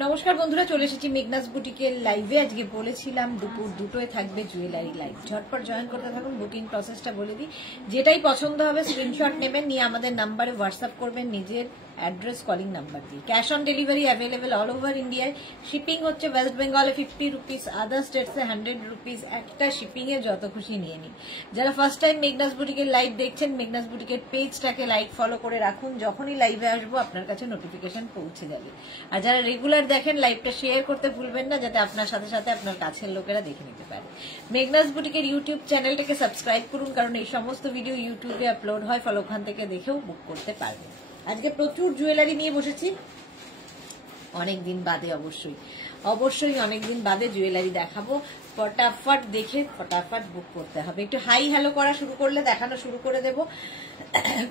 নমস্কার বন্ধুরা, চলে এসেছি মেঘনাস বুটিকের লাইভে। আজকে বলেছিলাম দুপুর 2টোয় থাকবে জুয়েলারি লাইভ। ঝটপট জয়েন করতে থাকুন। বুকিং প্রসেসটা বলে দিই, যেটাই পছন্দ হবে স্ক্রিনশট নেবেন, নিয়ে আমাদের নাম্বারে হোয়াটসঅ্যাপ করবেন নিজের অ্যাড্রেস কলিং নাম্বার দিয়ে। Cash on delivery available all over ইন্ডিয়ায়। শিপিং হচ্ছে ওয়েস্ট বেঙ্গলে 50 রুপিস, আদার স্টেটসে 100 রুপিস। একটা শিপিং এ যত খুশি নিয়ে নিন। যারা ফার্স্ট টাইম মেঘনাস বুটিকের লাইভ দেখছেন, মেঘনাস বুটিকের পেজটাকে লাইক ফলো করে রাখুন। যখনই লাইভে আসবো আপনার কাছে নোটিফিকেশন পৌঁছে যাবে। আর যারা রেগুলার দেখেন, লাইভটা শেয়ার করতে ভুলবেন না, যাতে আপনার সাথে সাথে আপনার কাছের লোকেরা দেখে নিতে পারে। মেঘনাস বুটিকের ইউটিউব চ্যানেলটাকে সাবস্ক্রাইব করুন, কারণ এই সমস্ত ভিডিও ইউটিউবে আপলোড হয়, ফলে ওখান থেকে দেখেও বুক করতে পারবেন। আজকে প্রচুর জুয়েলারি নিয়ে বসেছি, অনেকদিন বাদে অবশ্যই অনেকদিন বাদে জুয়েলারি দেখাবো। ফটাফট দেখে ফটাফট বুক করতে হবে। একটু হাই হ্যালো করা শুরু করলে দেখানো শুরু করে দেব।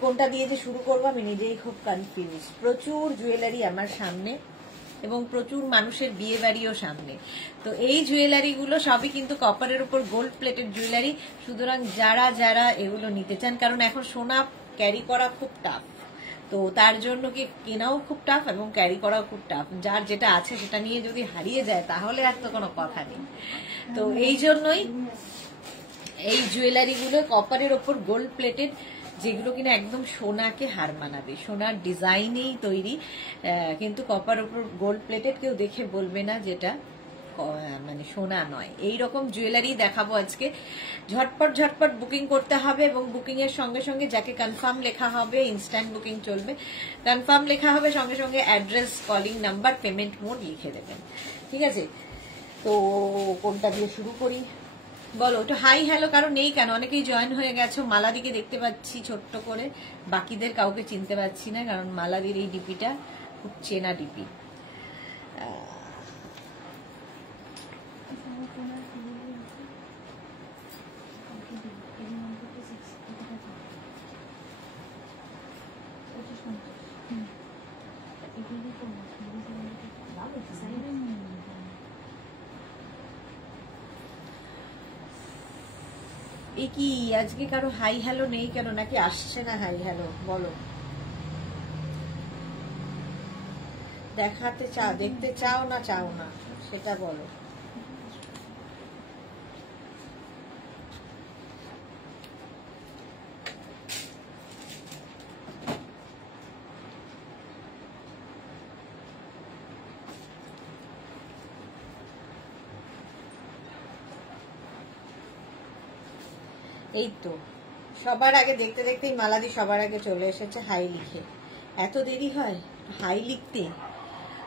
কোনটা দিয়ে যে শুরু করবো আমি নিজেই খুব কনফিউজ। প্রচুর জুয়েলারি আমার সামনে এবং প্রচুর মানুষের বিয়ে বাড়িও সামনে। তো এই জুয়েলারি গুলো সবই কিন্তু কপারের উপর গোল্ড প্লেটেড জুয়েলারি। সুতরাং যারা যারা এগুলো নিতে চান, কারণ এখন সোনা ক্যারি করা খুব টাফ, তো তার জন্য কি কেনাও খুব টাফ এবং ক্যারি করাও খুব টাফ। যার যেটা আছে সেটা নিয়ে যদি হারিয়ে যায় তাহলে আর তো কোনো কথা নেই। তো এই জন্যই এই জুয়েলারি গুলো কপারের ওপর গোল্ড প্লেটেড, যেগুলো কিনা একদম সোনাকে হার মানাবে। সোনার ডিজাইনেই তৈরি, কিন্তু কপার ওপর গোল্ড প্লেটেড। কেউ দেখে বলবে না যেটা মানে সোনা নয়। এই রকম জুয়েলারি দেখাবো আজকে। ঝটপট বুকিং করতে হবে, এবং বুকিং এর সঙ্গে সঙ্গে যাকে কনফার্ম লেখা হবে, ইনস্ট্যান্ট বুকিং চলবে। কনফার্ম লেখা হবে, সঙ্গে সঙ্গে address, calling number, payment mode লিখে দেবেন। ঠিক আছে, তো কোনটা দিয়ে শুরু করি বলো? একটু হাই হ্যালো কারো নেই কেন? অনেকেই জয়েন হয়ে গেছো। মালাদিকে দেখতে পাচ্ছি ছোট্ট করে, বাকিদের কাউকে চিনতে পারছি না, কারণ মালাদির এই ডিপিটা খুব চেনা ডিপি। এ কি আজকে কারো হাই হ্যালো নেই কেন? নাকি আসছে না হাই হ্যালো? বলো, দেখতে চাও না সেটা বলো। এই তো সবার আগে দেখতে দেখতেই মালাদি সবার আগে চলে এসেছে হাই লিখে। এত দেরি হয় হাই লিখতে?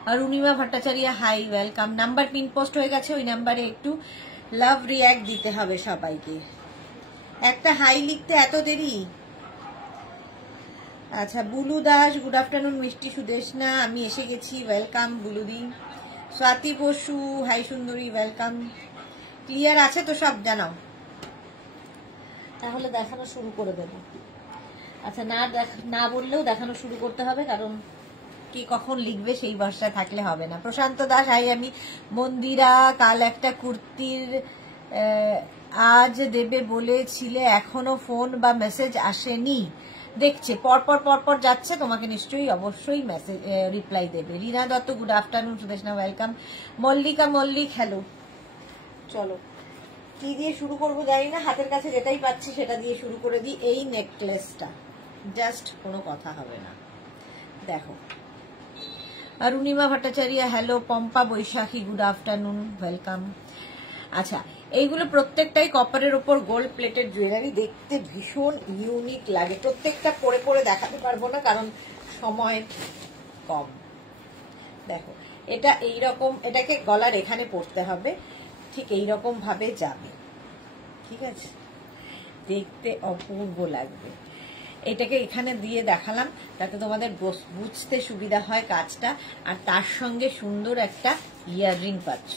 আর Arunima Bhattacharya hi, welcome. Number pin post হয়ে গেছে, ওই নাম্বারে একটু লাভ রিয়াক্ট দিতে হবে সবাইকে। একটা হাই লিখতে এত দেরি? আচ্ছা, বুলু দাস গুড আফটারনুন। মিষ্টি সুদেশনা আমি এসে গেছি, ওয়েলকাম বুলুদি। স্বাতি বসু হাই সুন্দরী, ওয়েলকাম। ক্লিয়ার আছে তো সব? জানাও, তাহলে দেখানো শুরু করে দেব। আচ্ছা, না বললেও দেখানো শুরু করতে হবে, কারণ কি কখন লিখবে সেই ভরসায় থাকলে হবে না। প্রশান্ত দাস হাই। আমি মন্দিরা, কাল একটা কুর্তির আজ দেবে বলেছিলে, এখনো ফোন বা মেসেজ আসেনি। দেখছে পরপর যাচ্ছে, তোমাকে নিশ্চয়ই অবশ্যই মেসেজ রিপ্লাই দেবে। Rina Dutta good afternoon. Sudeshna welcome. Mallika Mallick hello. চলো, কি দিয়ে শুরু করবো জানি না, হাতের কাছে যেটাই পাচ্ছি সেটা দিয়ে শুরু করে দিই। এই নেকলেসটা জাস্ট কোনো কথা হবে না, দেখো। অরুণিমা ভট্টাচার্য হ্যালো। পম্পা বৈশাখী গুড আফটারনুন, ওয়েলকাম। আচ্ছা, এইগুলো প্রত্যেকটাই কপারের ওপর গোল্ড প্লেটেড জুয়েলারি। দেখতে ভীষণ ইউনিক লাগে। প্রত্যেকটা পরে দেখাতে পারবো না, কারণ সময় কম। দেখো, এটা এইরকম, এটাকে গলার এখানে পড়তে হবে, ঠিক এইরকম ভাবে যাবে। ঠিক আছে, দেখতে অপূর্ব লাগবে। এটাকে এখানে দিয়ে দেখালাম যাতে তোমাদের বুঝতে সুবিধা হয় কাজটা। আর তার সঙ্গে সুন্দর একটা ইয়াররিং পাচ্ছ,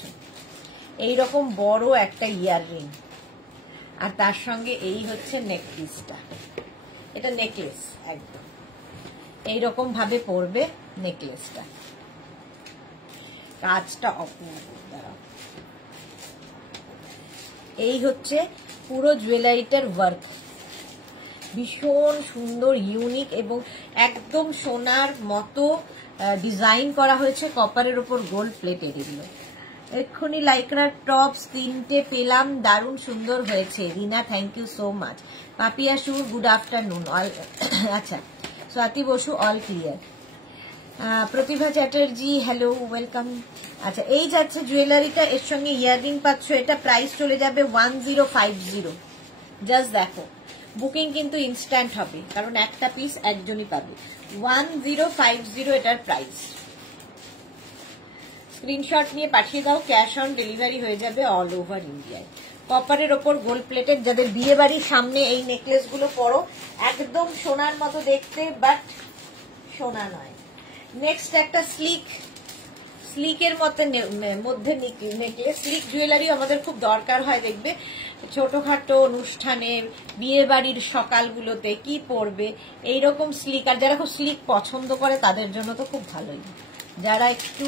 এইরকম বড় একটা ইয়াররিং। আর তার সঙ্গে এই হচ্ছে নেকপিসটা। এটা নেকলেস একদম এইরকম ভাবে পরবে নেকলেসটা। কাজটা অপূর্ব। দাঁড়াও, এই হচ্ছে পুরো জুয়েলারিটার ওয়ার্ক। ভীষণ সুন্দর, ইউনিক এবং একদম সোনার মতো ডিজাইন করা হয়েছে কপারের ওপর গোল্ড প্লেটেড। এগুলো এক্ষুনি লাইক্রার টপস 3টে পেলাম, দারুণ সুন্দর হয়েছে। Rina thank you so much. Papiya Sur good afternoon. আচ্ছা, Swati Basu all clear. Pratibha Chatterjee hello welcome. আচ্ছা, এই যাচ্ছে জুয়েলারিটা, এর সঙ্গে ইয়াররিং পাচ্ছ। এটা প্রাইস চলে যাবে 1050। জাস্ট দেখো, বুকিং কিন্তু ইনস্ট্যান্ট হবে, কারণ একটা পিস একজনই পাবে। 1050 এটার প্রাইস। স্ক্রিনশট নিয়ে পাঠিয়ে দাও, ক্যাশ অন ডেলিভারি হয়ে যাবে অল ওভার ইন্ডিয়ায়। কপারের ওপর গোল্ড প্লেটেড। যাদের বিয়ে বাড়ির সামনে এই নেকলেস গুলো পরো, একদম সোনার মতো দেখতে, বাট সোনা নয়। নেক্সট একটা স্লিকের মধ্যে নেকলেস। স্লিক জুয়েলারি আমাদের খুব দরকার হয়, দেখবে ছোটখাটো অনুষ্ঠানে, বিয়ে বাড়ির সকালগুলোতে কি পরবে এইরকম স্লিক। আর যারা খুব স্লিক পছন্দ করে তাদের জন্য তো খুব ভালোই। যারা একটু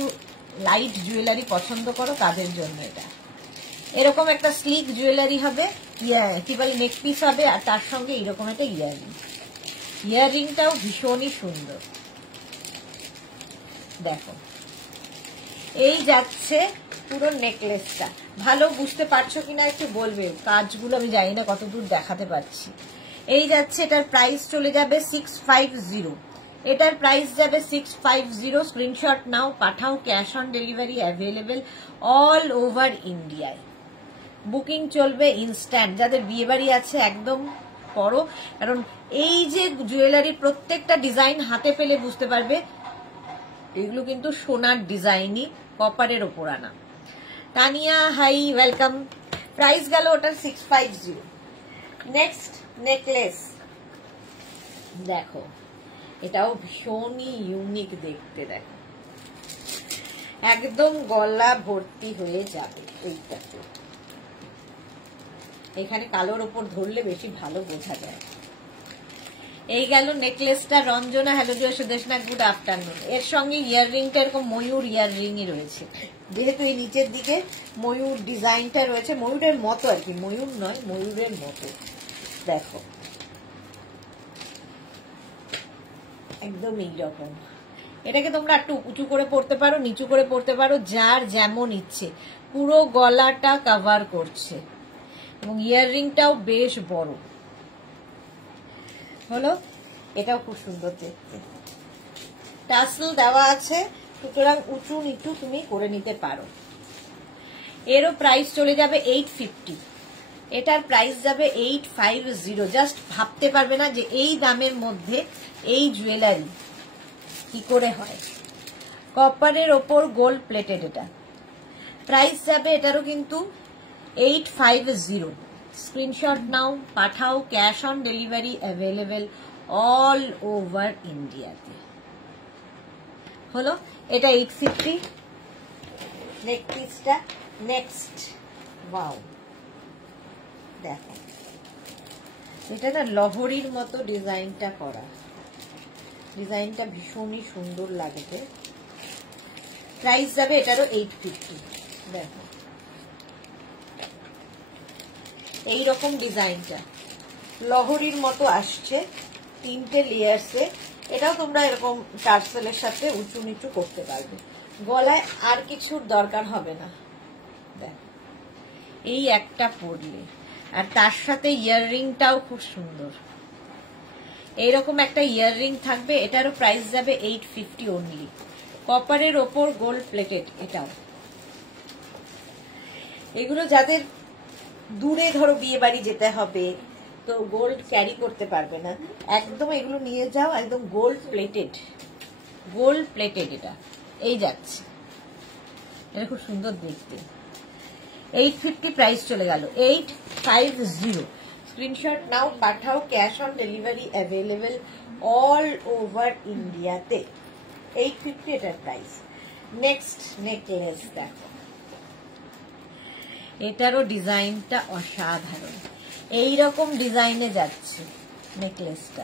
লাইট জুয়েলারি পছন্দ করো তাদের জন্য এটা। এরকম একটা স্লিক জুয়েলারি হবে, কি বলে নেক পিস হবে, আর তার সঙ্গে এইরকম একটা ইয়াররিং। ইয়াররিংটাও ভীষণই সুন্দর। দেখো, এই যাচ্ছে পুরো নেকলেসটা। ভালো বুঝতে পারছো কিনা একটু বলবে, কাজগুলো আমি জানি না কতদূর দেখাতে পারছি। এই যাচ্ছে, এটার প্রাইস চলে যাবে 650। এটার প্রাইস যাবে 650। স্ক্রিনশট নাও, পাঠাও, cash on delivery available all over ইন্ডিয়ায়। বুকিং চলবে ইনস্ট্যান্ট। যাদের বিয়ে বাড়ি আছে একদম করো, কারণ এই যে জুয়েলারির প্রত্যেকটা ডিজাইন হাতে পেলে বুঝতে পারবে এগুলো কিন্তু সোনার ডিজাইনই, কপারের ওপর আনা। Tania hi welcome. প্রাইস গেল ওটার 650। নেক্সট নেকলেস দেখো, এটাও ভীষণই ইউনিক দেখতে। দেখো, একদম গলা ভর্তি হয়ে যাবে এইটাতে। এখানে কালোর ওপর ধরলে বেশি ভালো বোঝা যায়। এই গেল নেকলেসটা। Ranjana hello dear Sudeshna good afternoon. এর সঙ্গে ইয়াররিংটা এরকম ময়ূর ইয়াররিংই রয়েছে, যেহেতু এই নিচের দিকে ময়ূর ডিজাইনটা রয়েছে, ময়ূরের মতো আর কি, ময়ূর নয় ময়ূরের মতো। দেখো একদম এইরকম। এটাকে তোমরা একটু উঁচু করে পড়তে পারো, নিচু করে পড়তে পারো, যার যেমন ইচ্ছে। পুরো গলাটা কভার করছে এবং ইয়াররিংটাও বেশ বড় হলো। এটাও খুব সুন্দর দেখতে, টাসেল দেওয়া আছে, সুতরাং উঁচু নিচু তুমি করে নিতে পারো। এরও প্রাইস চলে যাবে 850। এটার প্রাইস যাবে 850। জাস্ট ভাবতে পারবে না যে এই দামের মধ্যে এই জুয়েলারি কি করে হয়। কপারের ওপর গোল্ড প্লেটেড। এটা প্রাইস যাবে এটারও কিন্তু 850। স্ক্রিনশট নাও, পাঠাও, cash on delivery available all over ইন্ডিয়াতে। হলো, এটা 850। নেক পিসটা নেক্সট। ওয়াও, দেখো এটা না লহরীর মতো ডিজাইনটা করা, ডিজাইনটা ভীষণই সুন্দর লাগবে। প্রাইস যাবে এটারও 850। দেখো এইরকম ডিজাইনটা লহরীর মতো আসছে, 3টে লেয়ার্সে। এটাও তোমরা এরকম টার্সেলের সাথে উঁচু নিচু করতে পারবে। গলায় আর কিছুর দরকার হবে না। দেখো এই একটা পরলে, আর তার সাথে ইয়াররিংটাও খুব সুন্দর। এইরকম একটা ইয়াররিং থাকবে। এটারও প্রাইস যাবে 850 অনলি। কপারের ওপর গোল্ড প্লেটেড। এটাও এগুলো যাদের দূরে ধরো বিয়ে বাড়ি যেতে হবে, তো গোল্ড ক্যারি করতে পারবে না, একদম এগুলো নিয়ে যাও, একদম গোল্ড প্লেটেড। গোল্ড প্লেটেড এটা। এই যাচ্ছে, এটা খুব সুন্দর দেখতে। 850 প্রাইস চলে গেল 850। স্ক্রিনশট নাও, পাঠাও, cash on delivery available all over ইন্ডিয়াতে। 850 এটার প্রাইস। নেক্সট নেকলেস দেখো, এটারও ডিজাইনটা অসাধারণ। এইরকম ডিজাইনে যাচ্ছে নেকলেসটা,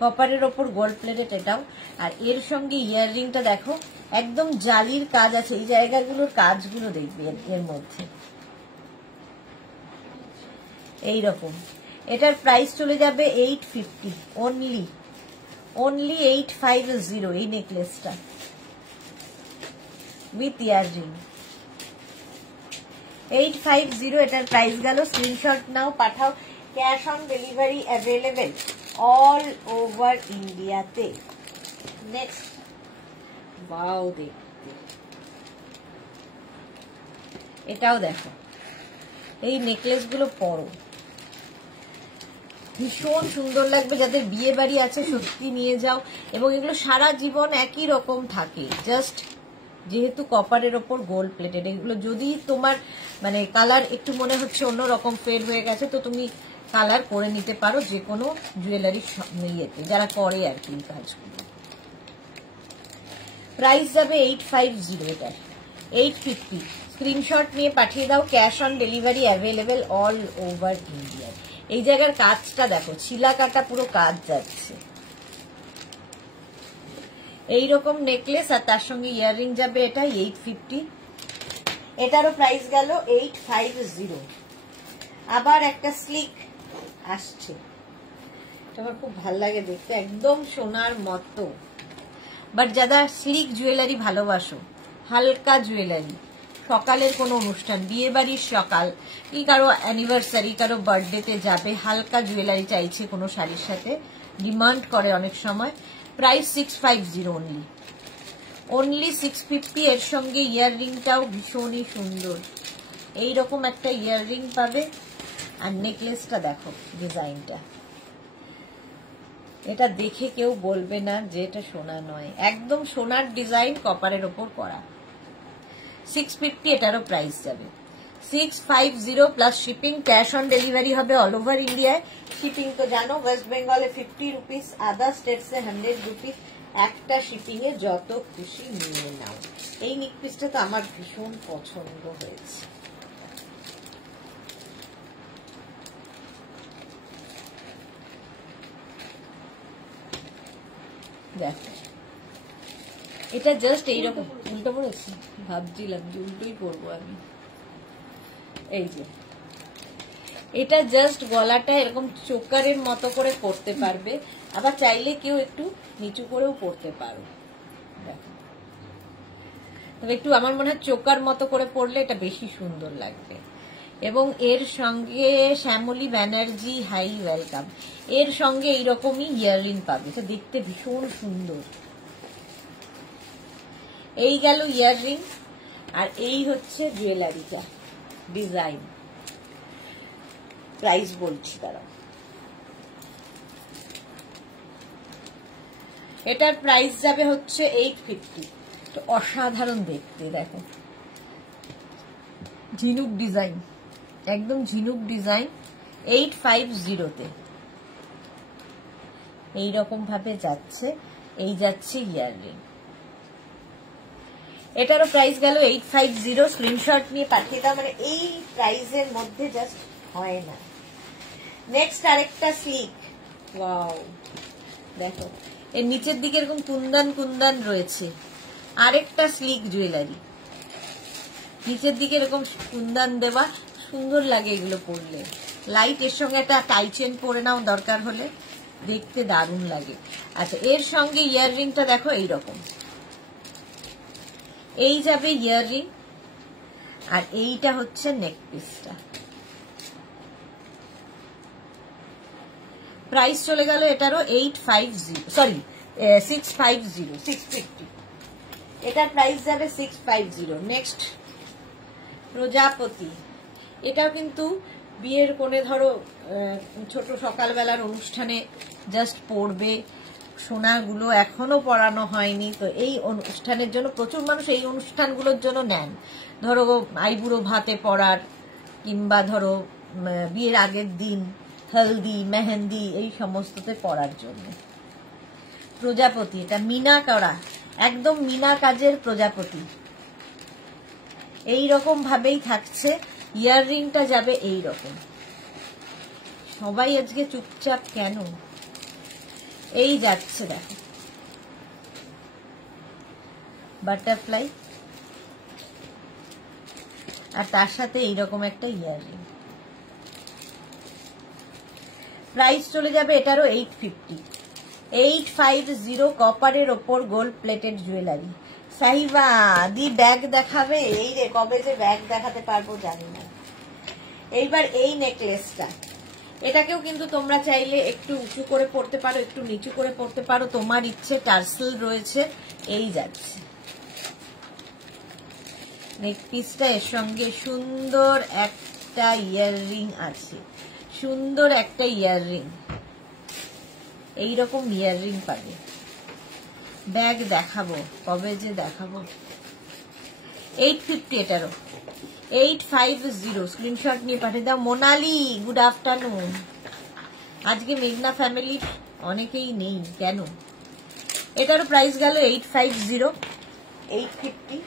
কপারের ওপর গোল্ড প্লেটেড এটাও। আর এর সঙ্গে ইয়াররিংটা দেখো, একদম জালির কাজ আছে, এই জায়গাগুলোর কাজগুলো দেখবে এর মধ্যে। এইরকম এটার প্রাইস চলে যাবে 850 অনলি। অনলি 850 এই নেকলেসটা উইথ ইয়াররিং। 850 এটার প্রাইস গেল। স্ক্রিনশট নাও, পাঠাও। Cash on delivery available all over ইন্ডিয়াতে। নেক্সট, ওয়াও, দেখতে এটাও দেখো। এই নেকলেস গুলো পরো, ভীষণ সুন্দর লাগবে। যাদের বিয়ে বাড়ি আছে সত্যি নিয়ে যাও, এবং এগুলো সারা জীবন একই রকম থাকে। জাস্ট যেহেতু কপারের ওপর গোল্ড প্লেটেড, এগুলো যদি তোমার মানে কালার একটু মনে হচ্ছে অন্যরকম ফেড হয়ে গেছে, তো তুমি কালার করে নিতে পারো যে কোনো জুয়েলারি ইয়েতে, যারা করে আর কি কাজগুলো। প্রাইস যাবে 850, এটার 850। স্ক্রিনশট নিয়ে পাঠিয়ে দাও। Cash on delivery available all over India. এই জায়গার কাজটা দেখো, ছিলা কাটা পুরো কাজ যাচ্ছে। এইরকম নেকলেস আর তার সঙ্গে ইয়াররিং যাবে, এটা 850। এটারও প্রাইস গেল 850। আবার একটা স্লিক আসছে, আমার খুব ভাল লাগে দেখতে, একদম সোনার মতো। বাট যারা স্লিক জুয়েলারি ভালোবাসো, হালকা জুয়েলারি, সকালের কোনো অনুষ্ঠান, বিয়ে বাড়ির সকাল, কি কারো অ্যানিভার্সারি, কারো বার্থডেতে যাবে, হালকা জুয়েলারি চাইছে কোনো শাড়ির সাথে, ডিমান্ড করে অনেক সময়। Price 650 only, only 650। এর সঙ্গে ইয়াররিংটাও ভীষণই সুন্দর, এইরকম একটা ইয়াররিং পাবে। আর নেকলেসটা দেখো, ডিজাইনটা, এটা দেখে কেউ বলবে না যে এটা সোনা নয়, একদম সোনার ডিজাইন কপারের ওপর করা। 650 এটারও প্রাইস যাবে। 650 plus shipping. Cash on delivery হবে অল ওভার ইন্ডিয়ায়। শিপিং তো জানো, ওয়েস্ট বেঙ্গলে 50 রুপিস, আদার স্টেটসে 100 রুপিস। একটা শিপিং এ যত খুশি নিয়ে নাও। এই নেক পিসটা তো আমার ভীষণ পছন্দ হয়েছে। দেখো, এটা জাস্ট এইরকম উল্টো পড়েছি, ভাবছিলাম যে উল্টোই করবো আমি। এই যে এটা জাস্ট গলাটা এরকম চোকারের মতো করে পরতে পারবে, আবার চাইলে কেউ একটু নিচু করেও পরতে পারো। দেখো, তবে একটু আমার মনে হয় চোকার মতো করে পরলে এটা বেশি সুন্দর লাগবে। এবং এর সঙ্গে শ্যামলী ব্যানার্জি, হাই ওয়েলকাম। এর সঙ্গে এইরকমই ইয়াররিং পাবে, তো দেখতে ভীষণ সুন্দর। এই গেল ইয়াররিং, আর এই হচ্ছে জুয়েলারিটা ডিজাইন। প্রাইস বলছি দাঁড়াও। এটার প্রাইস যাবে হচ্ছে 850। তো অসাধারণ দেখতে, দেখো ঝিনুক ডিজাইন, একদম ঝিনুক ডিজাইন। 850-তে এইরকম ভাবে যাচ্ছে। এই যাচ্ছে ইয়াররিং। এটারও প্রাইস গেল 850। স্ক্রিনশট নিয়ে পাঠিয়ে দাও, মানে এই প্রাইসের মধ্যে জাস্ট হয় না। নেক্সট আরেকটা স্লিক, ওয়াও, দেখো এর নিচের দিকে এরকম কুন্দন কুন্দন রয়েছে। আরেকটা স্লিক জুয়েলারি, নিচের দিকে এরকম কুন্দন দেওয়া, সুন্দর লাগে এগুলো পরলে। লাইট এর সঙ্গে একটা টাই চেন পরে নাও দরকার হলে, দেখতে দারুণ লাগে। আচ্ছা, এর সঙ্গে ইয়াররিংটা দেখো এইরকম, এই যাবে ইয়াররিং, আর এইটা হচ্ছে নেক পিসটা। প্রাইস চলে গেল এটারও 650। এটার প্রাইস যাবে 650। নেক্সট প্রজাপতি। এটাও কিন্তু বিয়ের কোণে ধরো ছোট সকালবেলার অনুষ্ঠানে জাস্ট পরবে। সোনাগুলো এখনো পরানো হয়নি, তো এই অনুষ্ঠানের জন্য প্রচুর মানুষ এই অনুষ্ঠানগুলোর জন্য নেন। ধরো আইবুড়ো ভাতে পরার, কিংবা ধরো বিয়ের আগের দিন হলদি মেহেন্দি এই সমস্ততে পরার জন্য। প্রজাপতি, এটা মিনা করা, একদম মিনা কাজের প্রজাপতি। এই রকম ভাবেই থাকছে। ইয়াররিংটা যাবে এই রকম। সবাই আজকে চুপচাপ কেন? এই যাচ্ছে দেখো, বাটারফ্লাই, আর তার সাথে এইরকম একটা ইয়াররিং। প্রাইস চলে যাবে এটারও 850। 850 কপারের ওপর গোল্ড প্লেটেড জুয়েলারি। সাহিবা দি ব্যাগ দেখাবে, এই রে কবে যে ব্যাগ দেখাতে পারবো জানি না। এইবার এই নেকলেসটা, এটাকেও কিন্তু তোমরা চাইলে একটু উঁচু করে পড়তে পারো, একটু নিচু করে পড়তে পারো, তোমার ইচ্ছে। টার্সেল রয়েছে, এই যাচ্ছে নেক পিসটা। এর সঙ্গে সুন্দর একটা ইয়াররিং আছে, সুন্দর একটা ইয়াররিং, এইরকম ইয়াররিং পাবে। ব্যাগ দেখাবো, কবে যে দেখাবো। 850 এটারও, 850। স্ক্রিনশট নিয়ে পাঠিয়ে দাও। Monali good afternoon. আজকে মেঘনা ফ্যামিলির অনেকেই নেই কেন? এটারও প্রাইস গেল 850, 850।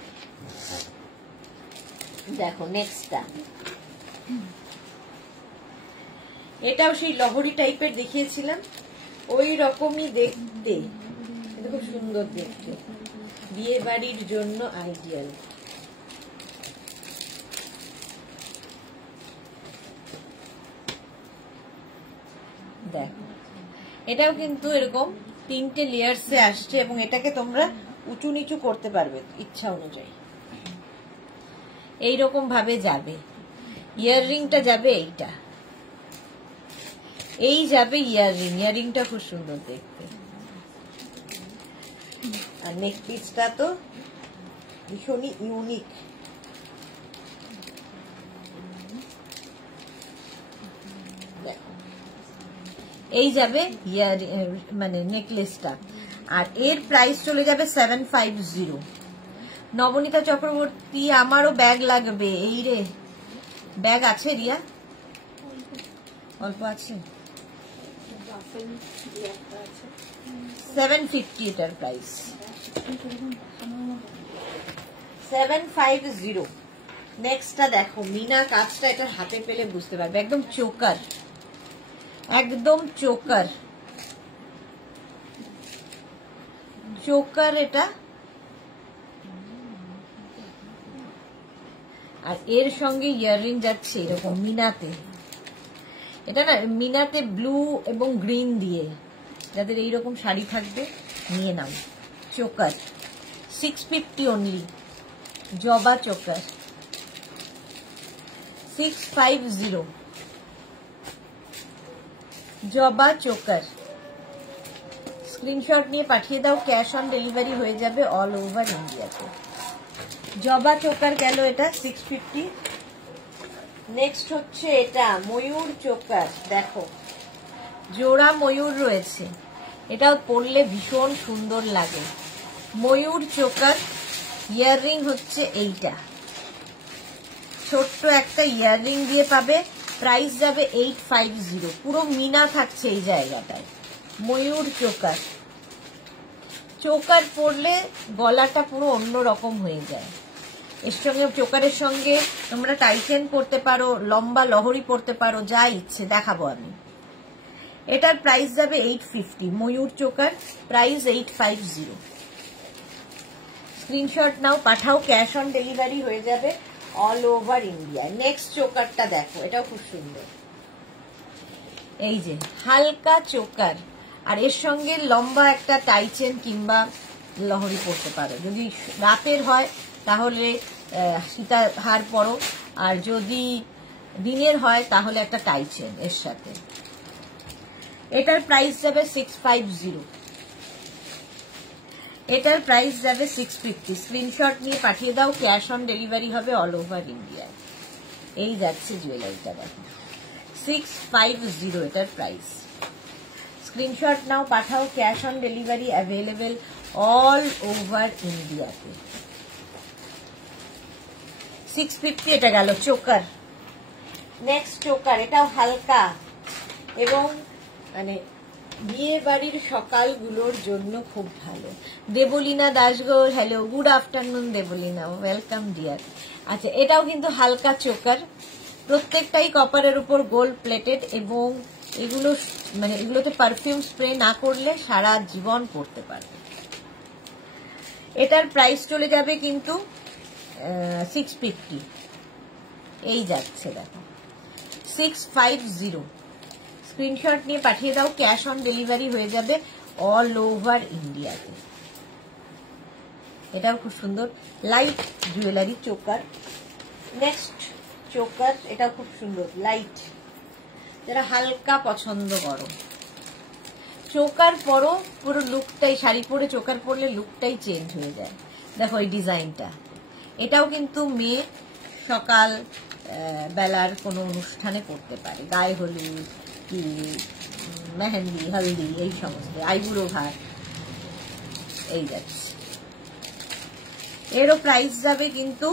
দেখো নেক্সটটা, এটাও সেই লহরি টাইপের দেখিয়েছিলাম, ওই রকমই দেখতে, খুব সুন্দর দেখতে, বিয়ে বাড়ির জন্য আইডিয়াল। দেখো এটাও কিন্তু এরকম 3টে লেয়ার্সে আসছে এবং এটাকে তোমরা উঁচু নিচু করতে পারবে ইচ্ছা অনুযায়ী। এইরকম ভাবে যাবে ইয়াররিংটা, যাবে এইটা, এই যাবে ইয়াররিং। ইয়াররিংটা খুব সুন্দর দেখতে, আর নেক পিসটা তো ভীষণই ইউনিক। এই যাবে মানে নেকলেসটা, আর এর প্রাইস চলে যাবে 750। নবনীতা চক্রবর্তী আমারও ব্যাগ লাগবে। এই রে ব্যাগ আছে রিয়া? অল্প আছে, 750 এটার প্রাইস, 750। নেক্সটটা দেখো মিনা কাজটা, এটার হাতে পেলে বুঝতে পারবে, একদম চোকার, একদম চোকার, চোকার এটা। আর এর সঙ্গে ইয়াররিং যাচ্ছে এরকম মিনাতে। এটা না মিনাতে ব্লু এবং গ্রিন দিয়ে, যাদের এইরকম শাড়ি থাকবে নিয়ে নাও। চোকার 650 অনলি, জবা চোকার 650, জবা চোকার। স্ক্রিনশট নিয়ে পাঠিয়ে দাও, ক্যাশ অন ডেলিভারি হয়ে যাবে অল ওভার ইন্ডিয়াতে। জবা চোকার গেল এটা 650। নেক্সট হচ্ছে এটা ময়ূর চোকার। দেখো জোড়া ময়ূর রয়েছে, এটাও পরলে ভীষণ সুন্দর লাগে। ময়ূর চোকার, ইয়াররিং হচ্ছে এইটা, ছোট্ট একটা ইয়াররিং দিয়ে পাবে। প্রাইস যাবে 850, পুরো মিনা থাকছে এই জায়গাটায়। ময়ূর চোকার, চোকার পরলে গলাটা পুরো অন্যরকম হয়ে যায়। এর সঙ্গে চোকারের সঙ্গে তোমরা টাইটেন পরতে পারো, লম্বা লহরি পরতে পারো, যা ইচ্ছে দেখাবো আমি। এটার প্রাইস যাবে 850, ময়ূর চোকার, প্রাইস 850। স্ক্রিনশট নাও, পাঠাও, ক্যাশ অন ডেলিভারি হয়ে যাবে অল ওভার ইন্ডিয়া। নেক্সট চোকারটা দেখো, এটাও খুব সুন্দর, এই যে হালকা চোকার, আর এর সঙ্গে লম্বা একটা টাইচেন কিংবা লহরি পরতে পারো। যদি রাতের হয় তাহলে সীতাহার পরো, আর যদি দিনের হয় তাহলে একটা টাইচেন এর সাথে। এটার প্রাইস যাবে 650, এটার প্রাইস যাবে 650। স্ক্রিনশট নিয়ে পাঠিয়ে দাও, ক্যাশ অন ডেলিভারি হবে অল ওভার ইন্ডিয়ায়। এই যাচ্ছে জুয়েলারিটা দেখো 650 এটার প্রাইস। স্ক্রিনশট নাও, পাঠাও, cash on delivery available all over ইন্ডিয়াতে। 650 এটা গেল চোকার। নেক্সট চোকার, এটাও হালকা এবং মানে বিয়ে বাড়ির সকালগুলোর জন্য খুব ভালো। Debleena Dasgaur, hello, good afternoon Debleena, welcome dear. আচ্ছা এটাও কিন্তু হালকা চোকার, প্রত্যেকটাই কপারের উপর গোল্ড প্লেটেড, এবং এগুলো মানে এগুলোতে পারফিউম স্প্রে না করলে সারা জীবন পরতে পারবে। এটার প্রাইস চলে যাবে কিন্তু 650, এই যাচ্ছে দেখো 650। স্ক্রিনশট নিয়ে পাঠিয়ে দাও, ক্যাশ অন ডেলিভারি হয়ে যাবে অল ওভার ইন্ডিয়াতে। এটাও খুব সুন্দর light jewellery choker. Next choker, এটাও খুব সুন্দর লাইট, যারা হালকা পছন্দ করো। চোকার পরো, পুরো লুকটাই, শাড়ি পরে চোকার পরলে লুকটাই চেঞ্জ হয়ে যায়। দেখো এই ডিজাইনটা, এটাও কিন্তু মেয়ে সকাল বেলার কোনো অনুষ্ঠানে পড়তে পারে, গায়ে হলুদ কি মেহেন্দি হলদি এই সমস্ত, আইবুড়ো ভাত। এই যাচ্ছে, এরও প্রাইস যাবে কিন্তু,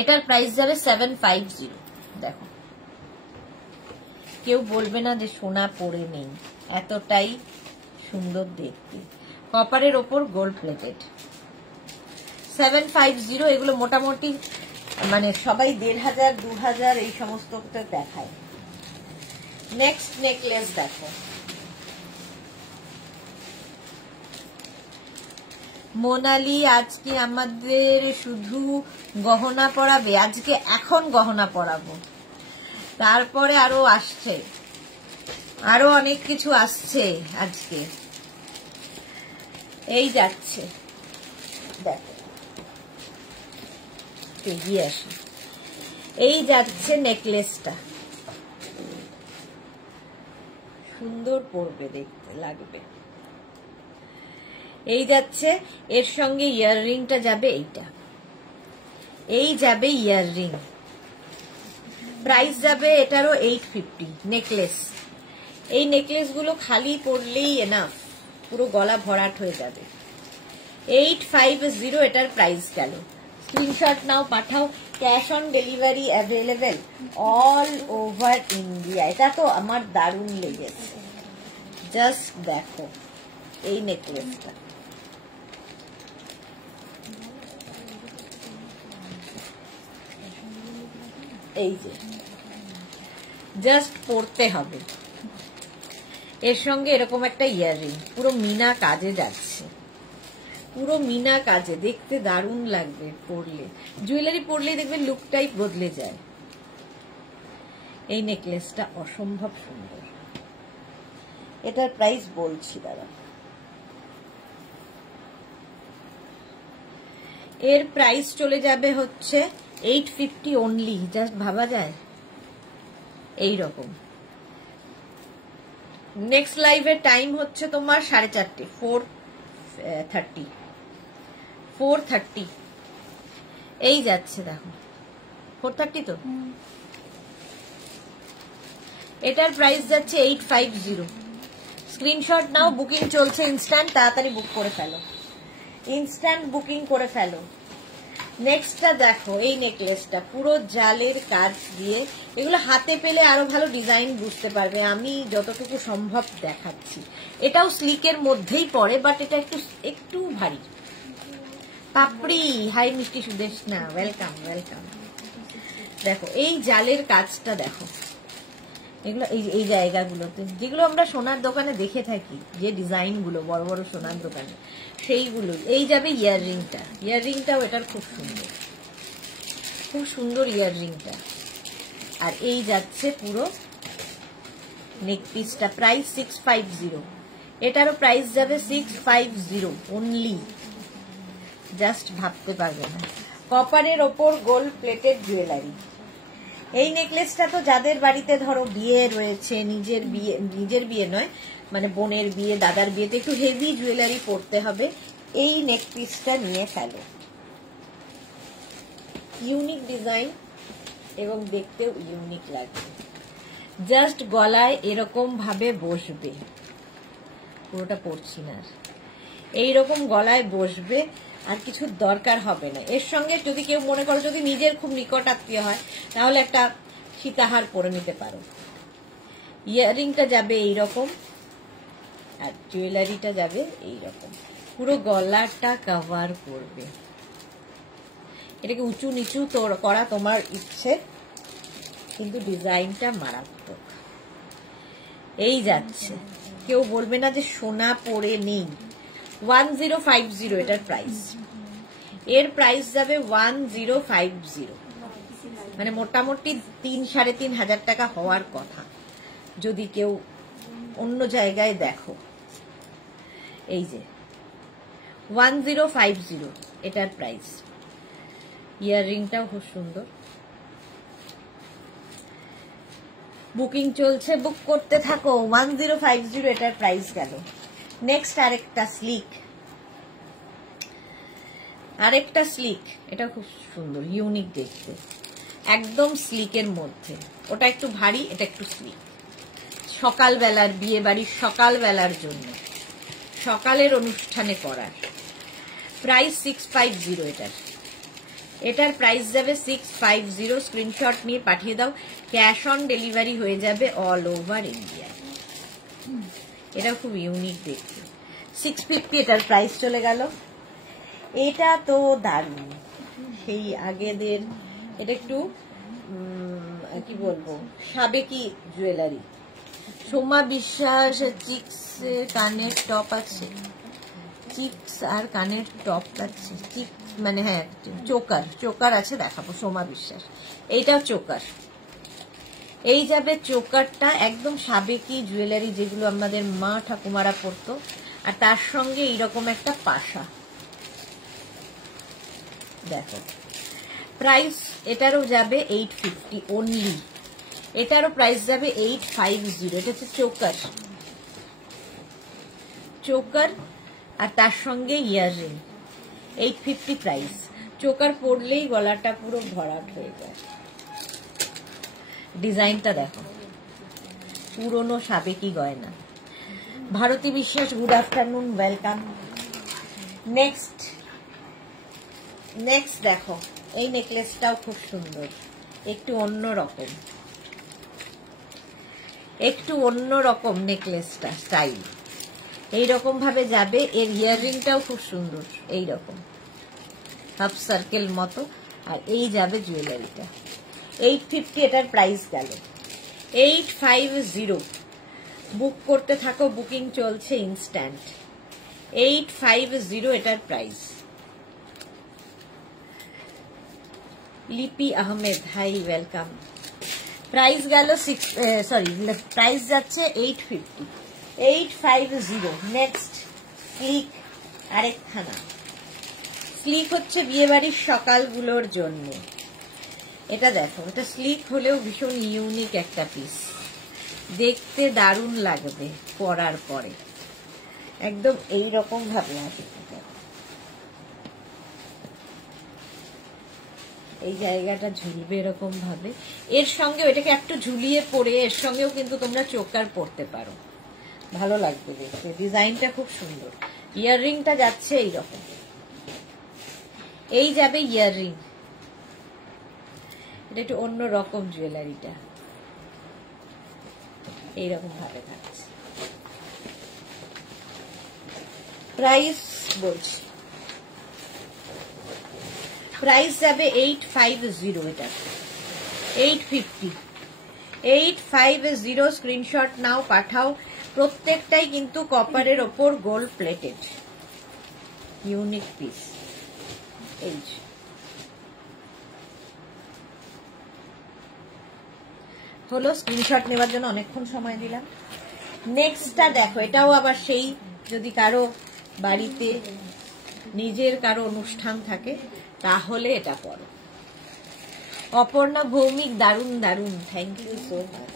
এটার প্রাইস যাবে 750। দেখো কেউ বলবে না যে সোনা পরে নেই, এতটাই সুন্দর দেখতে। কপারের ওপর গোল্ড প্লেটেড, 750। এগুলো মোটামুটি মানে সবাই 1500 2000 এই সমস্ত দেখায়। নেক্সট নেকলেস দেখো, মোনালি আজকে আমাদের শুধু গহনা পরাবে, আজকে এখন গহনা পরাবো, তারপরে আরো আসছে, আরো অনেক কিছু আসছে আজকে। এই যাচ্ছে, দেখো এগিয়ে আসে, এই যাচ্ছে নেকলেসটা, সুন্দর পড়বে, দেখতে লাগবে। এই যাচ্ছে, এর সঙ্গে ইয়াররিংটা যাবে, এইটা এই যাবে ইয়াররিং, প্রাইস যাবে এটারও 850 নেকলেস। এই নেকলেস গুলো খালি পরলেই এনাফ, পুরো গলা ভরাট হয়ে যাবে। 850 এটার প্রাইস গেল। স্ক্রিনশট নাও, পাঠাও, cash on delivery available all over India. এটা তো আমার দারুণ লেগেছে, জাস্ট দেখো এই নেকলেসটা, এই যে জাস্ট পরতে হবে। এর সঙ্গে এরকম একটা ইয়াররিং, পুরো মিনা কাজে যাচ্ছে, পুরো মিনা কাজে, দেখতে দারুণ লাগবে পরলে। জুয়েলারি পরলে দেখবে লুকটাই বদলে যায়। এই নেকলেসটা অসম্ভব সুন্দর, এটার প্রাইস বলছি দাদা, এর প্রাইস চলে যাবে হচ্ছে 850 অনলি। জাস্ট ভাবা যায় এইরকম। নেক্সট লাইভের টাইম হচ্ছে তোমার 4:30, 4:30। এই যাচ্ছে, দেখো 4:30 তো। এটার প্রাইস যাচ্ছে 850। স্ক্রিনশট নাও, বুকিং চলছে ইনস্ট্যান্ট, তাড়াতাড়ি বুক করে ফেলো, ইনস্ট্যান্ট বুকিং করে ফেলো। নেক্সটটা দেখো, এই নেকলেসটা পুরো জালের কাজ দিয়ে, এগুলো হাতে পেলে আরো ভালো ডিজাইন বুঝতে পারবে, আমি যতটুকু সম্ভব দেখাচ্ছি। এটাও স্লিকের মধ্যেই পড়ে, বাট এটা একটু ভারী। পাপড়ি, হাই মিষ্টি সুদেশনা, ওয়েলকাম ওয়েলকাম। দেখো এই জালের কাজটা দেখো, এগুলো এই জায়গাগুলোতে যেগুলো আমরা সোনার দোকানে দেখে থাকি, যে ডিজাইন গুলো বড় বড় সোনার দোকানে, সেইগুলো। এই যাবে ইয়াররিংটা, ইয়াররিংটাও এটার খুব সুন্দর, খুব সুন্দর ইয়াররিংটা। আর এই যাচ্ছে পুরো নেক পিসটা, প্রাইস 650। এটারও প্রাইস যাবে 650 অনলি, জাস্ট ভাবতে পারবে না। কপারের ওপর গোল্ড প্লেটেড জুয়েলারি। এই নেকলেসটা তো যাদের বাড়িতে ধরো বিয়ে রয়েছে, নিজের বিয়ে নয়, মানে বোনের বিয়ে, দাদার বিয়েতে একটু হেভি জুয়েলারি পরতে হবে, এই নেক পিসটা নিয়ে ফেলো। ইউনিক ডিজাইন এবং দেখতেও ইউনিক লাগবে। জাস্ট গলায় এরকম ভাবে বসবে, পুরোটা পরছি না, এইরকম গলায় বসবে, আর কিছু দরকার হবে না। এর সঙ্গে যদি কেউ মনে করো যদি নিজের খুব নিকট আত্মীয় হয়, তাহলে একটা সীতাহার পরে নিতে পারো। ইয়াররিংটা যাবে এইরকম, আর জুয়েলারিটা যাবে এইরকম, পুরো গলাটা কভার করবে। এটাকে উঁচু নিচু করা তোমার ইচ্ছে, কিন্তু ডিজাইনটা মারাত্মক। এই যাচ্ছে, কেউ বলবে না যে সোনা পরে নেই। 1050 এটার প্রাইস, এর প্রাইস যাবে 1050, মানে মোটামুটি 3-3.5 হাজার টাকা হওয়ার কথা যদি কেউ অন্য জায়গায় দেখো। এই যে 1050 এটার প্রাইস। ইয়াররিংটাও খুব সুন্দর। বুকিং চলছে, বুক করতে থাকো। 1050 এটার প্রাইস গেল। নেক্সট আরেকটা স্লিক, এটা খুব সুন্দর, ইউনিক দেখতে, একদম স্লিকের মধ্যে। ওটা একটু ভারী, এটা একটু স্লিক। সকালবেলার, বিয়ে বাড়ির সকালবেলার জন্য, সকালের অনুষ্ঠানে পরার। প্রাইস 650 এটার প্রাইস যাবে 650। স্ক্রিনশট নিয়ে পাঠিয়ে দাও, ক্যাশ অন ডেলিভারি হয়ে যাবে অল ওভার ইন্ডিয়া। এটা খুব ইউনিক দেখতে। 650 এটার প্রাইস চলে গেল। এটা তো দারুণ, সেই আগেদের। এটা একটু কি বলবো, সাবেকি জুয়েলারি। সোমা বিশ্বাস চিক্স কানের টপ আছে, চিক্স আর কানের টপ আছে, চিক মানে হ্যাঁ চোকার আছে, দেখাবো। সোমা বিশ্বাস, এইটাও চোকার। এই যাবে চোকারটা, একদম সাবেকি জুয়েলারি যেগুলো আমাদের মা ঠাকুমারা পরতো, আর তার সঙ্গে এইরকম একটা পাশা। দেখো প্রাইস এটারও যাবে 850 অনলি। এটারও প্রাইস যাবে 850। এটা হচ্ছে চোকার আর তার সঙ্গে ইয়াররিং। 850 প্রাইস। চোকার পরলেই গলাটা পুরো ভরাট হয়ে যায়। ডিজাইনটা দেখো, পুরনো সাবেকি গয়না। ভারতী বিশ্বাস, গুড আফটারনুন, ওয়েলকাম। নেক্সট দেখো, এই নেকলেসটাও খুব সুন্দর, একটু অন্যরকম নেকলেসটা স্টাইল। এইরকম ভাবে যাবে। এর ইয়াররিংটাও খুব সুন্দর, এইরকম হাফ সার্কেল মতো। আর এই যাবে জুয়েলারিটা। 850 এটার প্রাইস গেল। 850 বুক করতে থাকো, বুকিং চলছে ইনস্ট্যান্ট। 850 এটার প্রাইস। লিপি আহমেদ, হাই, ওয়েলকাম। প্রাইস গেল প্রাইস যাচ্ছে 850। নেক্সট স্লিক, আরেকখানা স্লিক হচ্ছে বিয়ে বাড়ির সকালগুলোর জন্য। এটা দেখো, এটা স্লিক হলেও ভীষণ ইউনিক একটা পিস, দেখতে দারুণ লাগবে পরার পরে। একদম এইরকম ভাবে আছে, এই জায়গাটা ঝুলবে এরকম ভাবে। এর সঙ্গে এটাকে একটু ঝুলিয়ে পরে এর সঙ্গেও কিন্তু তোমরা চোকার পরতে পারো, ভালো লাগবে দেখতে। ডিজাইনটা খুব সুন্দর। ইয়াররিংটা যাচ্ছে এইরকম, এই যাবে ইয়াররিং। এটা একটু অন্য রকম জুয়েলারিটা, এইরকম ভাবে থাকছে। প্রাইস বলছি, প্রাইস যাবে 850। এটা 850 স্ক্রিনশট নাও, পাঠাও। প্রত্যেকটাই কিন্তু কপারের ওপর গোল্ড প্লেটেড, ইউনিক পিস। এই হলো, স্ক্রিনশট নেওয়ার জন্য অনেকক্ষণ সময় দিলাম। নেক্সটটা দেখো, এটাও আবার সেই, যদি কারো বাড়িতে নিজের কারো অনুষ্ঠান থাকে তাহলে এটা করো। অপর্ণা ভৌমিক, দারুণ দারুণ, থ্যাংক ইউ সো মাচ।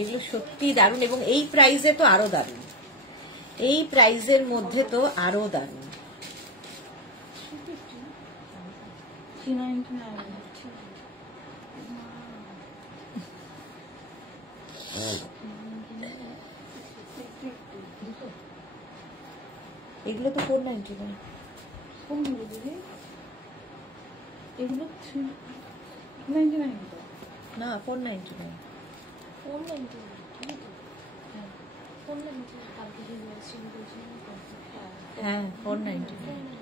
এগুলো সত্যি দারুণ, এবং এই প্রাইসে তো আরো দারুণ, এই প্রাইসের মধ্যে তো আরো দারুণ। এগুলো তো 499। এগুলো 399 না, 499। হ্যাঁ 499।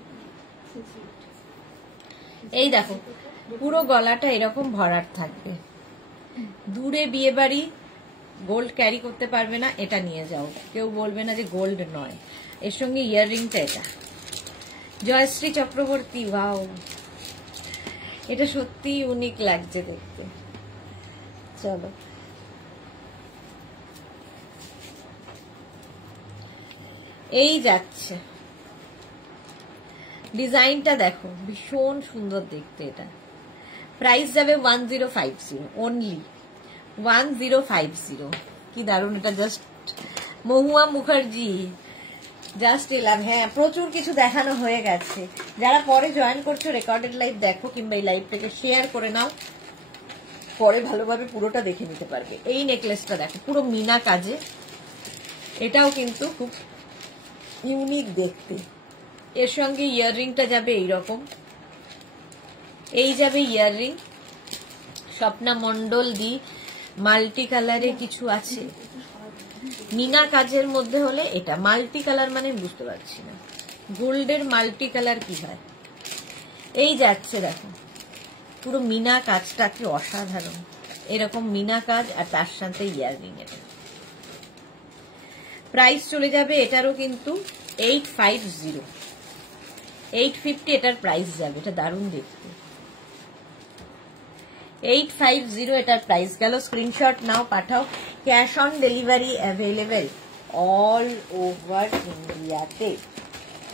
এই দেখো, পুরো গলাটা এরকম ভরাট থাকবে। দূরে বিয়ে বাড়ি গোল্ড ক্যারি করতে পারবে না, এটা নিয়ে যাও, কেউ বলবে না যে গোল্ড নয়। এর সঙ্গে ইয়াররিংটা এটা। জয়শ্রী চক্রবর্তী, ওয়াও, এটা সত্যি ইউনিক লাগছে দেখতে। চলো, এই যাচ্ছে, ডিজাইনটা দেখো ভীষণ সুন্দর দেখতে। এটা প্রাইস যাবে 1050 অনলি, 1050। কি দারুণ এটা, জাস্ট মহুয়া মুখার্জি জাস্ট এলাম। হ্যাঁ, প্রচুর কিছু দেখানো হয়ে গেছে। যারা পরে জয়েন করছো রেকর্ডেড লাইভ দেখো, কিংবা এই লাইভটাকে শেয়ার করে নাও, পরে ভালোভাবে পুরোটা দেখে নিতে পারবে। এই নেকলেসটা দেখো পুরো মিনা কাজে, এটাও কিন্তু খুব ইউনিক দেখতে। এর সঙ্গে ইয়াররিংটা যাবে এইরকম, এই যাবে ইয়াররিং, স্বপ্না মন্ডল দি মাল্টি কালারে কিছু আছে। মিনা কাজের মধ্যে হলে এটা মাল্টি কালার মানে বুঝতে পারছি না, গোল্ডের মাল্টি কালার কি হয়। এই যাচ্ছে দেখো পুরো মিনা কাজটা কি অসাধারণ, এরকম মিনা কাজ আর তার সাথে ইয়াররিং। এর প্রাইস চলে যাবে এটারও কিন্তু 850, 850 এটার প্রাইস যাবে। এটা দারুণ দেখতে, 850 এটার প্রাইস গেল। স্ক্রিনশট নাও, পাঠাও। Cash on delivery available all over ইন্ডিয়াতে,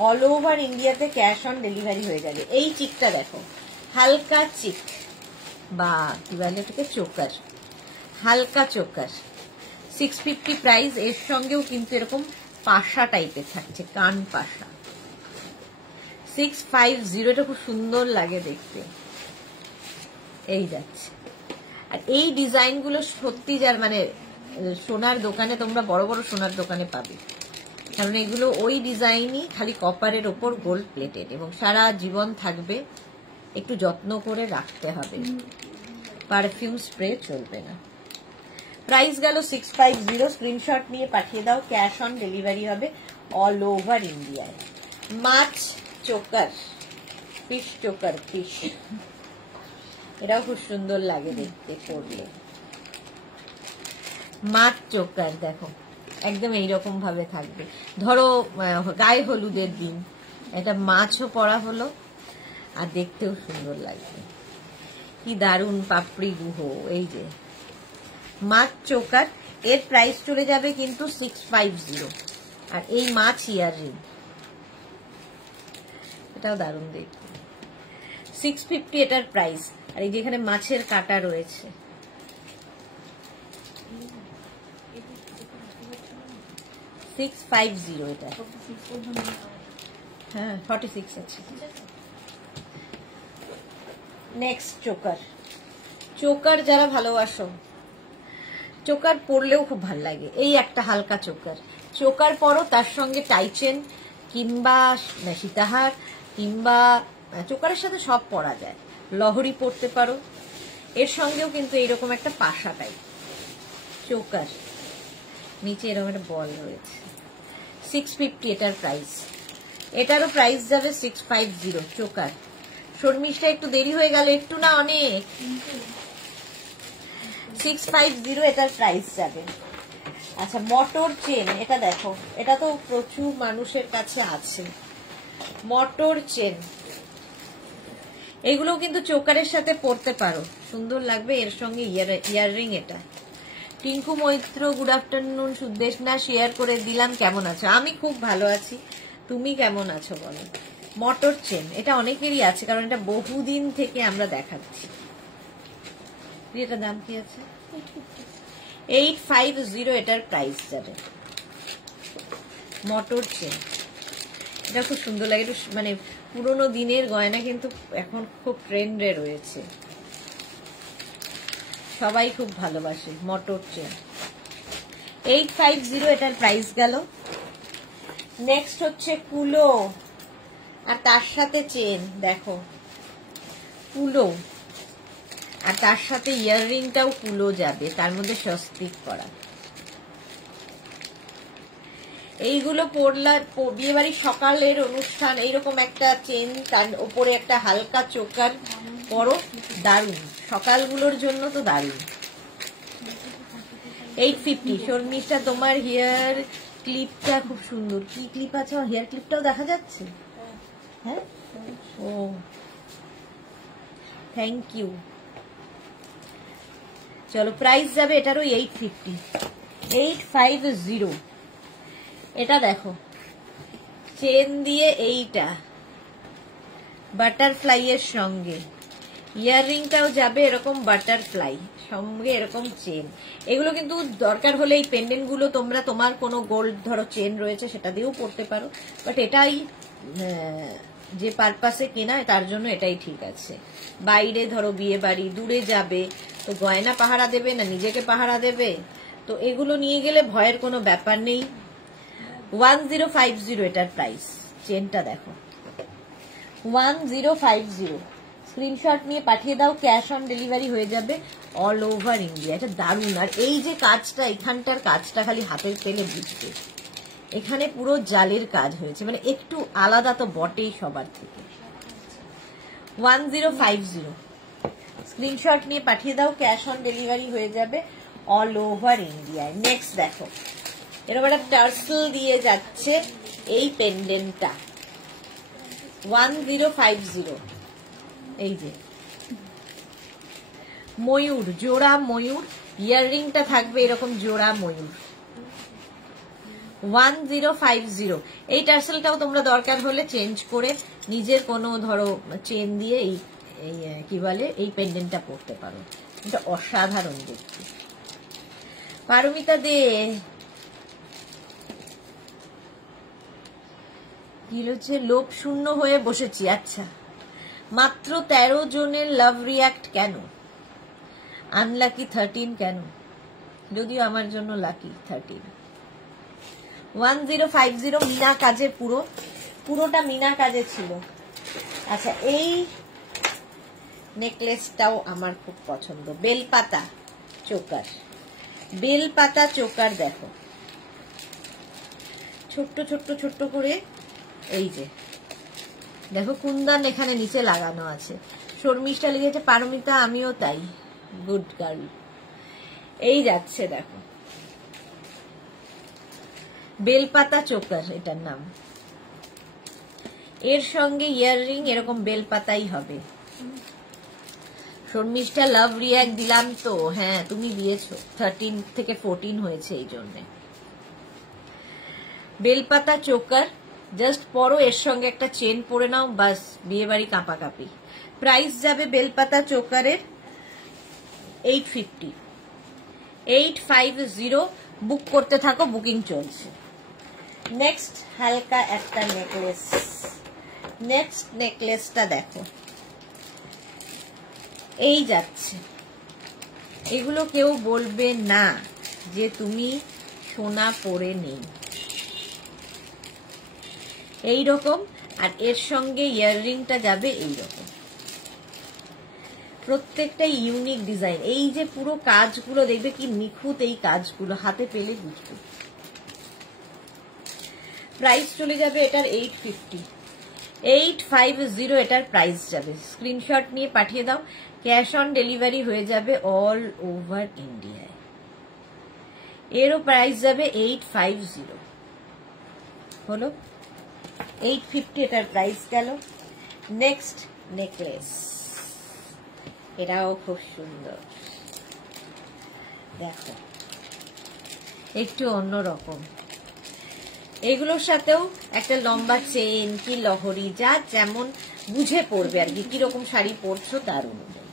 অল ওভার ইন্ডিয়াতে ক্যাশ অন ডেলিভারি হয়ে যাবে। এই চিকটা দেখো, হালকা চিক বা কি বলে এটাকে, চোকার, হালকা চোকার, 650 প্রাইস। এর সঙ্গেও কিন্তু এরকম পাশা টাইপের থাকছে, কান পাশা, 650। এটা খুব সুন্দর লাগে দেখতে। এই যাচ্ছে, আর এই ডিজাইন গুলো সত্যি যার মানে সোনার দোকানে, তোমরা বড় বড় সোনার দোকানে পাবে, কারণ এগুলো ওই ডিজাইনই, খালি কপারের ওপর গোল্ড প্লেটেড, এবং সারা জীবন থাকবে। একটু যত্ন করে রাখতে হবে, পারফিউম স্প্রে চলবে না। প্রাইস গেল 650। স্ক্রিনশট নিয়ে পাঠিয়ে দাও, ক্যাশ অন ডেলিভারি হবে অল ওভার ইন্ডিয়ায়। মাছ চোকার, ফিশ চোকার, ফিশ, এটাও খুব সুন্দর লাগে দেখতে পরলে। মাছ চোকার দেখো একদম এইরকম ভাবে থাকবে। ধরো গায়ে হলুদের দিন এটা মাছও পরা হলো, আর দেখতেও সুন্দর লাগবে। কি দারুণ পাপড়ি গুহ। এই যে মাছ চোকার, এর প্রাইস চলে যাবে কিন্তু 650। আর এই মাছ ইয়াররিং, এটাও দারুণ দেখতে, 650 এটার প্রাইস। আর এই যেখানে মাছের কাটা রয়েছে, $650 এটা। হ্যাঁ 46 আছে। নেক্সট চোকার, চোকার যারা ভালোবাসো, চোকার পরলেও খুব ভালো লাগে। এই একটা হালকা চোকার, চোকার পরো, তার সঙ্গে টাইচেন কিংবা সীতাহার, কিংবা চোকারের সাথে সব পরা যায়, লহরি পরতে পারো। এর সঙ্গেও কিন্তু এইরকম একটা পাশা টাইপ চোকার, নিচে এরকম একটা বল রয়েছে। 650 এটার প্রাইস, এটারও প্রাইস যাবে 650 চোকার। শর্মিষ্ঠা একটু দেরি হয়ে গেল, একটু না অনেক। 650 এটার প্রাইস যাবে। আচ্ছা, মটর চেন, এটা দেখো, এটা তো প্রচুর মানুষের কাছে আছে। মটর চেন, এগুলো কিন্তু চোকারের সাথে পরতে পারো, সুন্দর লাগবে। এর সঙ্গে ইয়াররিং। এটা Tinku Maitra, good afternoon. Sudeshna share করে দিলাম, কেমন আছো? আমি খুব ভালো আছি, তুমি কেমন আছো বলো? মটর চেন, এটা অনেকেরই আছে, কারণ এটা বহুদিন থেকে আমরা দেখাচ্ছি। এটার দাম কি আছে? 850 এটার প্রাইস যাবে। মটর চেন, এটা খুব সুন্দর লাগে, একটু মানে পুরোনো দিনের গয়না, কিন্তু এখন খুব ট্রেন্ডে রয়েছে, সবাই খুব ভালোবাসে মটর চেন। 850 এটার প্রাইস গেল। নেক্সট হচ্ছে কুলো, আর তার সাথে চেন দেখো, কুলো, আর তার সাথে ইয়াররিংটাও কুলো যাবে, তার মধ্যে স্বস্তিক করা। এইগুলো পরলা বিয়ে বাড়ির সকালের অনুষ্ঠান, এইরকম একটা চেন, তার উপরে একটা হালকা চোকার পরো, দারুণ, সকালগুলোর জন্য তো দারুণ। 850। শর্মিষ্ঠা, তোমার হেয়ার ক্লিপটা খুব সুন্দর। কি ক্লিপ আছে? হেয়ার ক্লিপটাও দেখা যাচ্ছে। হ্যাঁ, ও থ্যাংক ইউ। চলো, প্রাইস যাবে এটারও 850। 850 এটা দেখো, চেন দিয়ে এইটা বাটারফ্লাই এর সঙ্গে, ইয়াররিংটাও যাবে এরকম বাটারফ্লাই সঙ্গে এরকম চেন। এগুলো কিন্তু দরকার হলে এই পেন্ডেন্ট গুলো তোমরা তোমার কোনো গোল্ড ধরো চেন রয়েছে সেটা দিয়েও পড়তে পারো, বাট এটাই যে পারপাসে কেনা তার জন্য এটাই ঠিক আছে। বাইরে ধরো বিয়ে বাড়ি দূরে যাবে তো গয়না পাহারা দেবে না নিজেকে পাহারা দেবে, তো এগুলো নিয়ে গেলে ভয়ের কোনো ব্যাপার নেই। 1050 এটার প্রাইস। চেনটা দেখো 1050, স্ক্রিনশট নিয়ে পাঠিয়ে দাও, ক্যাশ অন ডেলিভারি হয়ে যাবে অল ওভার ইন্ডিয়া। এটা দারুণ। আর এই যে কাজটা, এখানটার কাজটা খালি হাতের তেলে বুঝবে, এখানে পুরো জালের কাজ হয়েছে, মানে একটু আলাদা তো বটেই সবার থেকে। 1050, স্ক্রিনশট নিয়ে পাঠিয়ে দাও, ক্যাশ অন ডেলিভারি হয়ে যাবে অল ওভার ইন্ডিয়ায়। নেক্সট দেখো, এরকম একটা টার্সেল দিয়ে যাচ্ছে এই পেন্ডেন্টটা 1050। এই যে ময়ূর, জোড়া ময়ূর, ইয়াররিংটা থাকবে এরকম জোড়া ময়ূর। 1050। এই টার্সেলটাও তোমরা দরকার হলে চেঞ্জ করে নিজের কোনো ধরো চেন দিয়ে এই কি বলে এই পেন্ডেন্টটা পরতে পারো। এটা অসাধারণ দেখতে। পারমিতা দে কি হচ্ছে, লোভ শূন্য হয়ে বসেছি। আচ্ছা, মাত্র 13 জনের লাভ রিয়াক্ট কেন? আনলাকি 13 কেন? যদিও আমার জন্য লাকি 13। 1050 মিনা কাজে, পুরোটা মিনা কাজে ছিল। আচ্ছা, এই নেকলেসটাও আমার খুব পছন্দ, বেলপাতা চোকার। বেলপাতা চোকার দেখো, ছোট্ট ছোট্ট ছোট্ট করে, এই যে দেখো কুন্দন এখানে নিচে লাগানো আছে। শর্মিষ্ঠা লিখেছে পারমিতা আমিও তাই, গুড গার্ল। এই যাচ্ছে দেখো, বেলপাতা চোকার এটার নাম। এর সঙ্গে ইয়াররিং এরকম বেলপাতাই হবে। শর্মিষ্ঠা লাভ রিয়াক্ট দিলাম তো, হ্যাঁ তুমি দিয়েছো, 13 থেকে 14 হয়েছে এই জন্য। বেলপাতা চোকার জাস্ট পরো, এর সঙ্গে একটা চেন পরে নাও, বাস বিয়ে বাড়ি কাঁপাকাঁপি। প্রাইস যাবে বেলপাতা চোকারের 850। 850 বুক করতে থাকো, বুকিং চলছে। নেক্সট হালকা একটা নেকলেস। নেক্সট নেকলেসটা দেখো, এই যাচ্ছে। এগুলো কেউ বলবে না যে তুমি সোনা পরে নেই, এইরকম। আর এর সঙ্গে ইয়াররিংটা যাবে এইরকম, প্রত্যেকটা ইউনিক ডিজাইন। এই যে পুরো কাজগুলো দেখবে কি নিখুঁত, এই কাজগুলো হাতে পেলে বুঝবে। প্রাইস চলে যাবে এটার 850। 850 এটার প্রাইস যাবে। স্ক্রিনশট নিয়ে পাঠিয়ে দাও, ক্যাশ অন ডেলিভারি হয়ে যাবে অল ওভার ইন্ডিয়ায়। এরও প্রাইস যাবে 850। হলো 850 এটার প্রাইস গেল। নেক্সট নেকলেস, এটাও খুব সুন্দর দেখো, একটু অন্যরকম। এগুলোর সাথেও একটা লম্বা চেন কি লহরি, যা যেমন বুঝে পড়বে আর কি, কিরকম শাড়ি পরছো তার অনুযায়ী।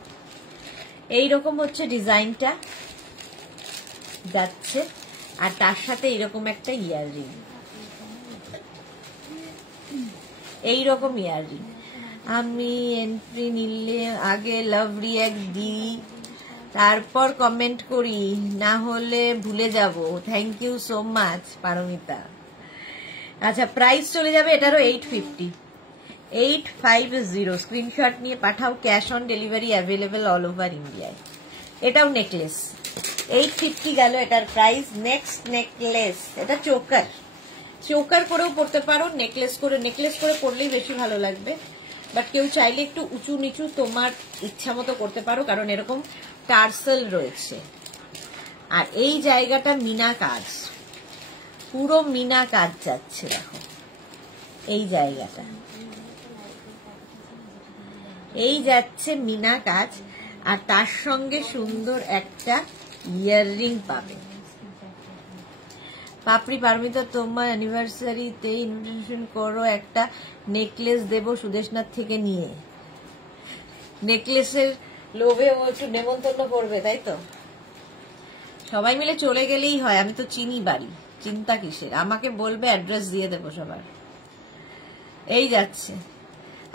এইরকম হচ্ছে ডিজাইনটা যাচ্ছে, আর তার সাথে এরকম একটা ইয়াররিং, এইরকম ইয়াররিং। আমি এন্ট্রি নিলে আগে লাভ রিয়াক্ট দিই, তারপর কমেন্ট করি, না হলে ভুলে যাব। Thank you so much Paromita. আচ্ছা, প্রাইস চলে যাবে এটারও 850। 850 স্ক্রিনশট নিয়ে পাঠাও, cash on delivery available all over ইন্ডিয়ায়। এটাও নেকলেস, 850 গেল এটার প্রাইস। নেক্সট নেকলেস, এটা চোকার। চোকার করেও পড়তে পারো, নেকলেস করে পড়লেই বেশি ভালো লাগবে, বাট কেউ চাইলে একটু উঁচু নিচু তোমার ইচ্ছা মতো করতে পারো, কারণ এরকম টার্সেল রয়েছে। আর এই জায়গাটা মিনা কাজ, পুরো মিনা কাজ যাচ্ছে দেখো, এই জায়গাটা এই যাচ্ছে মিনা কাজ, আর তার সঙ্গে সুন্দর একটা ইয়াররিং পাবে। পাপড়ি পারমিতা তোমার অ্যানিভার্সারিতে ইনভিটেশন করো, একটা নেকলেস দেব সুদেশনাথ থেকে নিয়ে। নেকলেসের লোভে ও একটু নেমন্তন্ন করবে, তাই তো? সবাই মিলে চলে গেলেই হয়, আমি তো চিনি বাড়ি, চিন্তা কিসের? আমাকে বলবে, অ্যাড্রেস দিয়ে দেবো সবার। এই যাচ্ছে,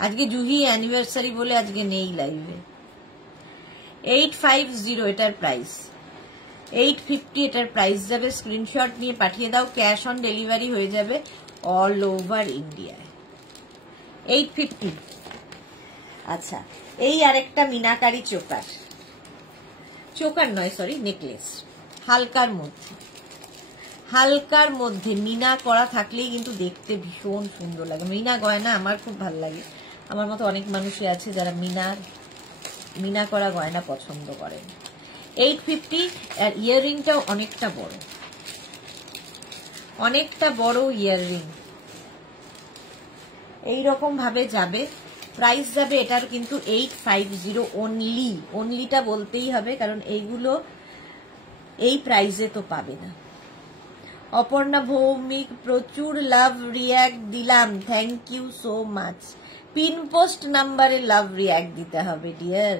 আজকে জুহি অ্যানিভার্সারি বলে আজকে নেই লাইভে। 850 এটার প্রাইস, 850 এটার প্রাইস যাবে। স্ক্রিনশট নিয়ে পাঠিয়ে দাও, ক্যাশ অন ডেলিভারি হয়ে যাবে অল ওভার ইন্ডিয়ায়। 850। আচ্ছা, এই আরেকটা মিনাকারি চোকার, চোকার নয় সরি, নেকলেস, হালকার মধ্যে, হালকার মধ্যে মিনা করা থাকলেই কিন্তু দেখতে ভীষণ সুন্দর লাগে। মিনা গয়না আমার খুব ভালো লাগে, আমার মতো অনেক মানুষই আছে যারা মিনা করা গয়না পছন্দ করেন। 850। আর ইয়াররিংটাও অনেকটা বড়, অনেকটা বড় ইয়াররিং, এইরকম ভাবে যাবে। প্রাইস যাবে এটার কিন্তু 850 অনলি। অনলিটা বলতেই হবে, কারণ এইগুলো এই প্রাইসে তো পাবে না। অপর্ণা ভৌমিক, প্রচুর লাভ রিয়াক্ট দিলাম, thank you so much. Pin post নাম্বারে লাভ রিয়াক্ট দিতে হবে ডিয়ার।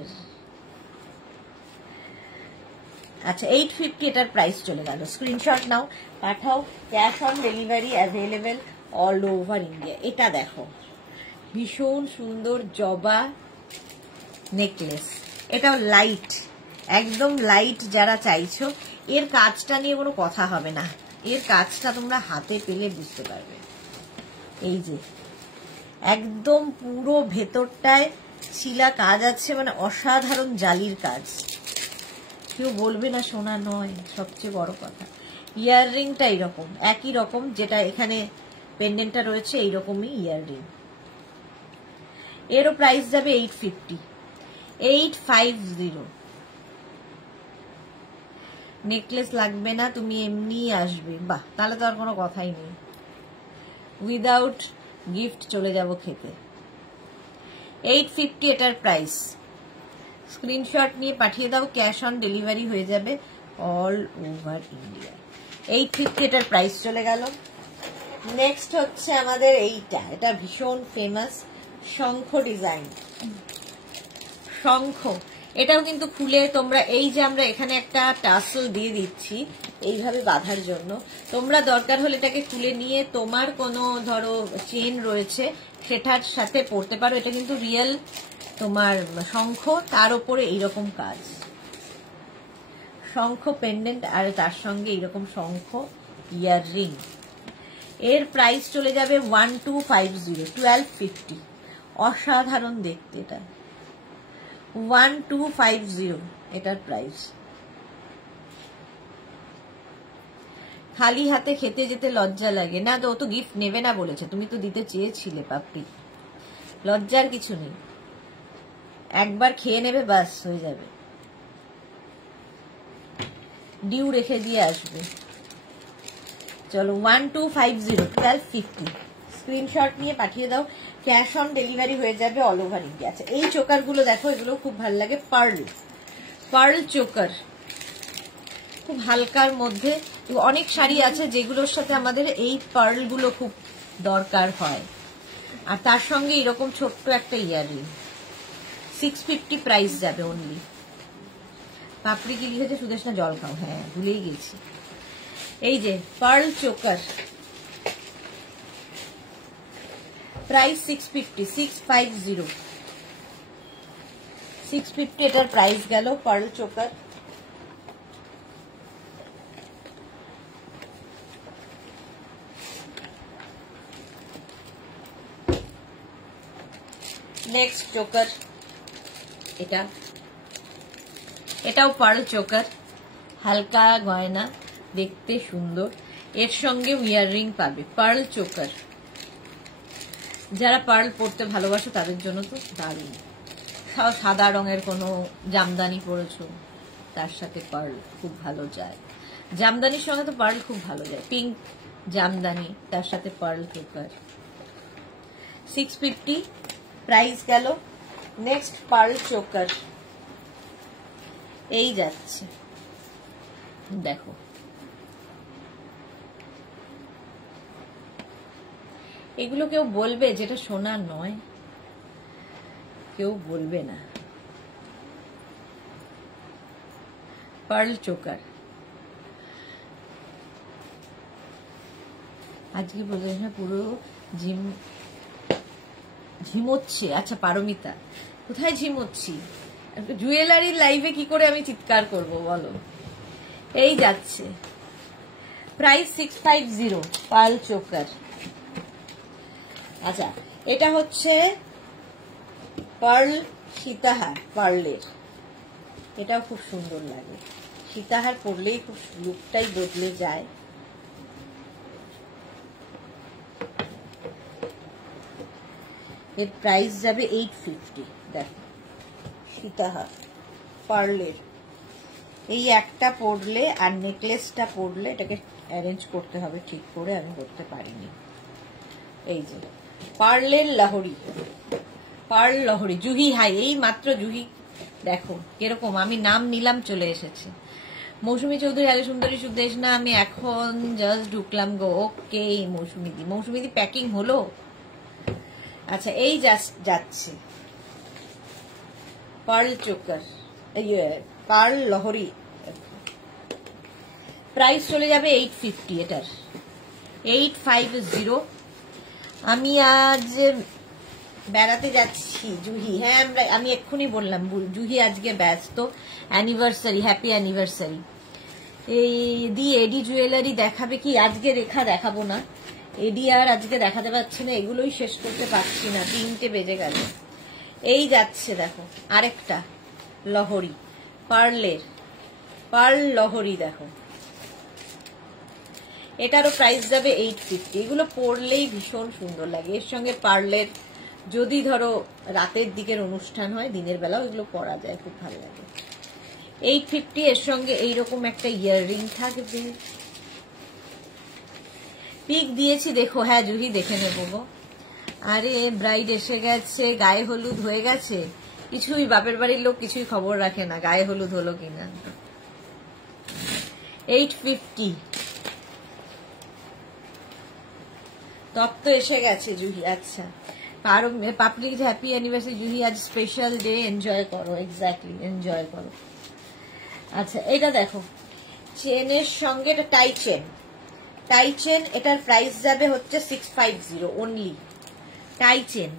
আচ্ছা, 850 এটার প্রাইস চলে গেল। স্ক্রিনশট নাও, পাঠাও, cash on delivery available all over India. এটা দেখো, ভীষণ সুন্দর জবা নেকলেস, এটাও লাইট, একদম লাইট যারা চাইছো। এর কাজটা নিয়ে কোনো কথা হবে না, এর কাজটা তোমরা হাতে পেলে বুঝতে পারবে। এই যে একদম পুরো ভেতরটায় শিলা কাজ আছে, মানে অসাধারণ জালির কাজ, কেউ বলবে না সোনা নয়। সবচেয়ে বড় কথা, ইয়াররিংটা এইরকম, একই রকম, যেটা এখানে পেন্ডেন্টটা রয়েছে এইরকমই ইয়াররিং। এরও প্রাইস যাবে 850। 850। নেকলেস লাগবে না, তুমি এমনি আসবে। বাহ, তাহলে তো আর কোনো কথাই নেই, উইদাউট গিফট চলে যাব খেতে। 850 এটার প্রাইস। স্ক্রিনশট নিয়ে পাঠিয়ে দাও, ক্যাশ অন ডেলিভারি হয়ে যাবে অল ওভার ইন্ডিয়া। 850 এটার প্রাইস চলে গেল। নেক্সট হচ্ছে আমাদের এইটা, এটা ভীষণ ফেমাস, শঙ্খ ডিজাইন। শঙ্খ, এটাও কিন্তু খুলে তোমরা, এই যে আমরা এখানে একটা টাসল দিয়ে দিচ্ছি এইভাবে বাঁধার জন্য, তোমরা দরকার হলে এটাকে খুলে নিয়ে তোমার কোনো ধরো চেন রয়েছে সেটার সাথে পরতে পারো। এটা কিন্তু রিয়েল তোমার শঙ্খ, তার উপরে এইরকম কাজ, শঙ্খ পেন্ডেন্ট, আর তার সঙ্গে এইরকম শঙ্খ ইয়াররিং। এর প্রাইস চলে যাবে 1250, 1250। অসাধারণ দেখতে এটা, 1250 এটার প্রাইস। খালি হাতে খেতে যেতে লজ্জা লাগে না, তো ও তো গিফট নেবে না বলেছে, তুমি তো দিতে চেয়েছিলে পাপড়ি, লজ্জার কিছু নেই, একবার খেয়ে নেবে, বাস হয়ে যাবে, ডিউ রেখে দিয়ে আসবে। চলো, 1250, 1250। স্ক্রিনশট নিয়ে পাঠিয়ে দাও, ক্যাশ অন ডেলিভারি হয়ে যাবে অল ওভার ইন্ডিয়া। আচ্ছা, এই চোকার গুলো দেখো, এগুলো খুব ভালো লাগে, পার্ল, পার্ল চোকার, খুব হালকার মধ্যে। অনেক শাড়ি আছে যেগুলোর সাথে আমাদের এই পার্ল গুলো খুব দরকার হয়, আর তার সঙ্গে এরকম ছোট্ট একটা ইয়াররিং। 650 প্রাইস যাবে অনলি। পাপড়ি কি লিখেছে সুদেশনা, জল খাও, হ্যাঁ ভুলেই গেছি। এই যে পার্ল চোকার, প্রাইস 650, 650, 650 এটার প্রাইস গেল পার্ল চোকার। নেক্সট চোকার, এটাও পার্ল চোকার, হালকা গয়না, দেখতে সুন্দর, এর সঙ্গে ইয়াররিং পাবে। পার্ল চোকার, যারা পার্ল পরতে ভালোবাসো তাদের জন্য তো দারুণ। সাদা রঙের কোনো জামদানি পরেছো, তার সাথে পার্ল খুব ভালো যায়, জামদানির সঙ্গে তো পার্ল খুব ভালো যায়, পিঙ্ক জামদানি, তার সাথে পার্ল চোকার। 650 প্রাইস গেল। নেক্সট পার্ল চোকার, এই যাচ্ছে, দেখো এগুলো কেউ বলবে যেটা সোনা নয়, কেউ বলবে না। পার্ল চোকার আজকে বলতে না পুরো ঝিমোচ্ছে। আচ্ছা পারমিতা, কোথায় ঝিমোচ্ছি? জুয়েলারির লাইভে কি করে আমি চিৎকার করব বলো? এই যাচ্ছে, প্রাইস 650, পার্ল চোকার। আচ্ছা এটা হচ্ছে পার্ল সীতাহার, পার্লের। এটাও খুব সুন্দর লাগে, সীতাহার পরলেই খুব লুকটাই বদলে যায়। এর প্রাইস যাবে 850। দেখো সীতাহার পার্লের, এই একটা পরলে আর নেকলেসটা পরলে, এটাকে অ্যারেঞ্জ করতে হবে ঠিক করে, আমি করতে পারিনি। এই যে পার্লের লাহরি, পার্ল লাহরি। জুহি হাই, এই মাত্র জুহি দেখো কিরকম আমি নাম নিলাম চলে এসেছে। মৌসুমী চৌধুরী, আগে সুন্দরী সুদেশ না, আমি এখন জাস্ট ঢুকলাম গো। ওকে মৌসুমীদি, মৌসুমীদি প্যাকিং হলো? আচ্ছা এই যাচ্ছে পার্ল চোকার, পার্ল লহরি। প্রাইস চলে যাবে 850 এটার, 850। আমি আজ বেড়াতে যাচ্ছি জুহি। হ্যাঁ আমি এক্ষুনি বললাম জুহি আজকে ব্যস্ত, অ্যানিভার্সারি, হ্যাপি অ্যানিভার্সারি। এই এডি জুয়েলারি দেখাবে কি আজকে? রেখা দেখাবো না, এডি আর আজকে দেখাতে পারছি না, এগুলোই শেষ করতে পারছি না, 3টে বেজে গেল। এই যাচ্ছে দেখো আরেকটা লহরি, পার্লের, পার্ল লহরি। দেখো এটারও প্রাইস যাবে 850। এগুলো পরলেই ভীষণ সুন্দর লাগে। এর সঙ্গে পার্লের যদি ধরো রাতের দিকের অনুষ্ঠান হয়, দিনের বেলাও এগুলো পরা যায়, খুব ভালো লাগে। 850। এর সঙ্গে এইরকম একটা ইয়াররিং থাকবে। পিক দিয়েছি দেখো। হ্যাঁ জুহি দেখে নেবো গো। আরে ব্রাইড এসে গেছে, গায়ে হলুদ হয়ে গেছে, কিছুই বাপের বাড়ির লোক কিছুই খবর রাখে না গায়ে হলুদ হলো কিনা। 850। তত্ত্ব এসে গেছে জুহি। আচ্ছা পাপড়ি হ্যাপি অ্যানিভার্সারি জুহি, আজ স্পেশাল ডে, এনজয় করো। এক্স্যাক্টলি, এনজয় করো। আচ্ছা এটা দেখো চেনের সঙ্গে, এটা টাই চেন, টাই চেন। এটার প্রাইস যাবে হচ্ছে 650 only. Tie chain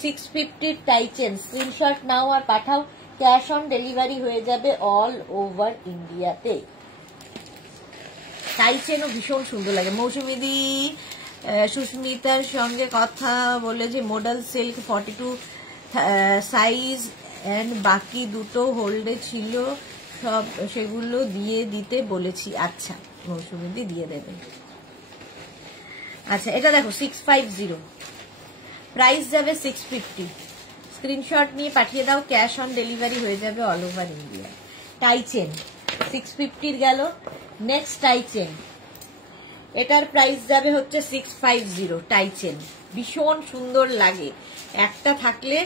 650 tie chain. Screenshot নাও আর পাঠাও, ক্যাশ অন ডেলিভারি হয়ে যাবে অল ওভার ইন্ডিয়াতে। টাই চেনও ভীষণ সুন্দর লাগে। মৌসুমীদি সুস্মিতার সঙ্গে কথা বলে যে মডেল সিল্ক 42 সাইজ এন্ড বাকি দুটো হোল্ডে ছিল, সব সেগুলো দিয়ে দিতে বলেছি। আচ্ছা মৌসুমীদি দিয়ে দেবে। আচ্ছা এটা দেখো 650, প্রাইস যাবে 650। স্ক্রিনশট নিয়ে পাঠিয়ে দাও, ক্যাশ অন ডেলিভারি হয়ে যাবে all over India. Tie chain 650 গেল। নেক্সট টাই চেন, এটার প্রাইস যাবে হচ্ছে 650। টাই চেন ভীষণ সুন্দর লাগে, একটা থাকলে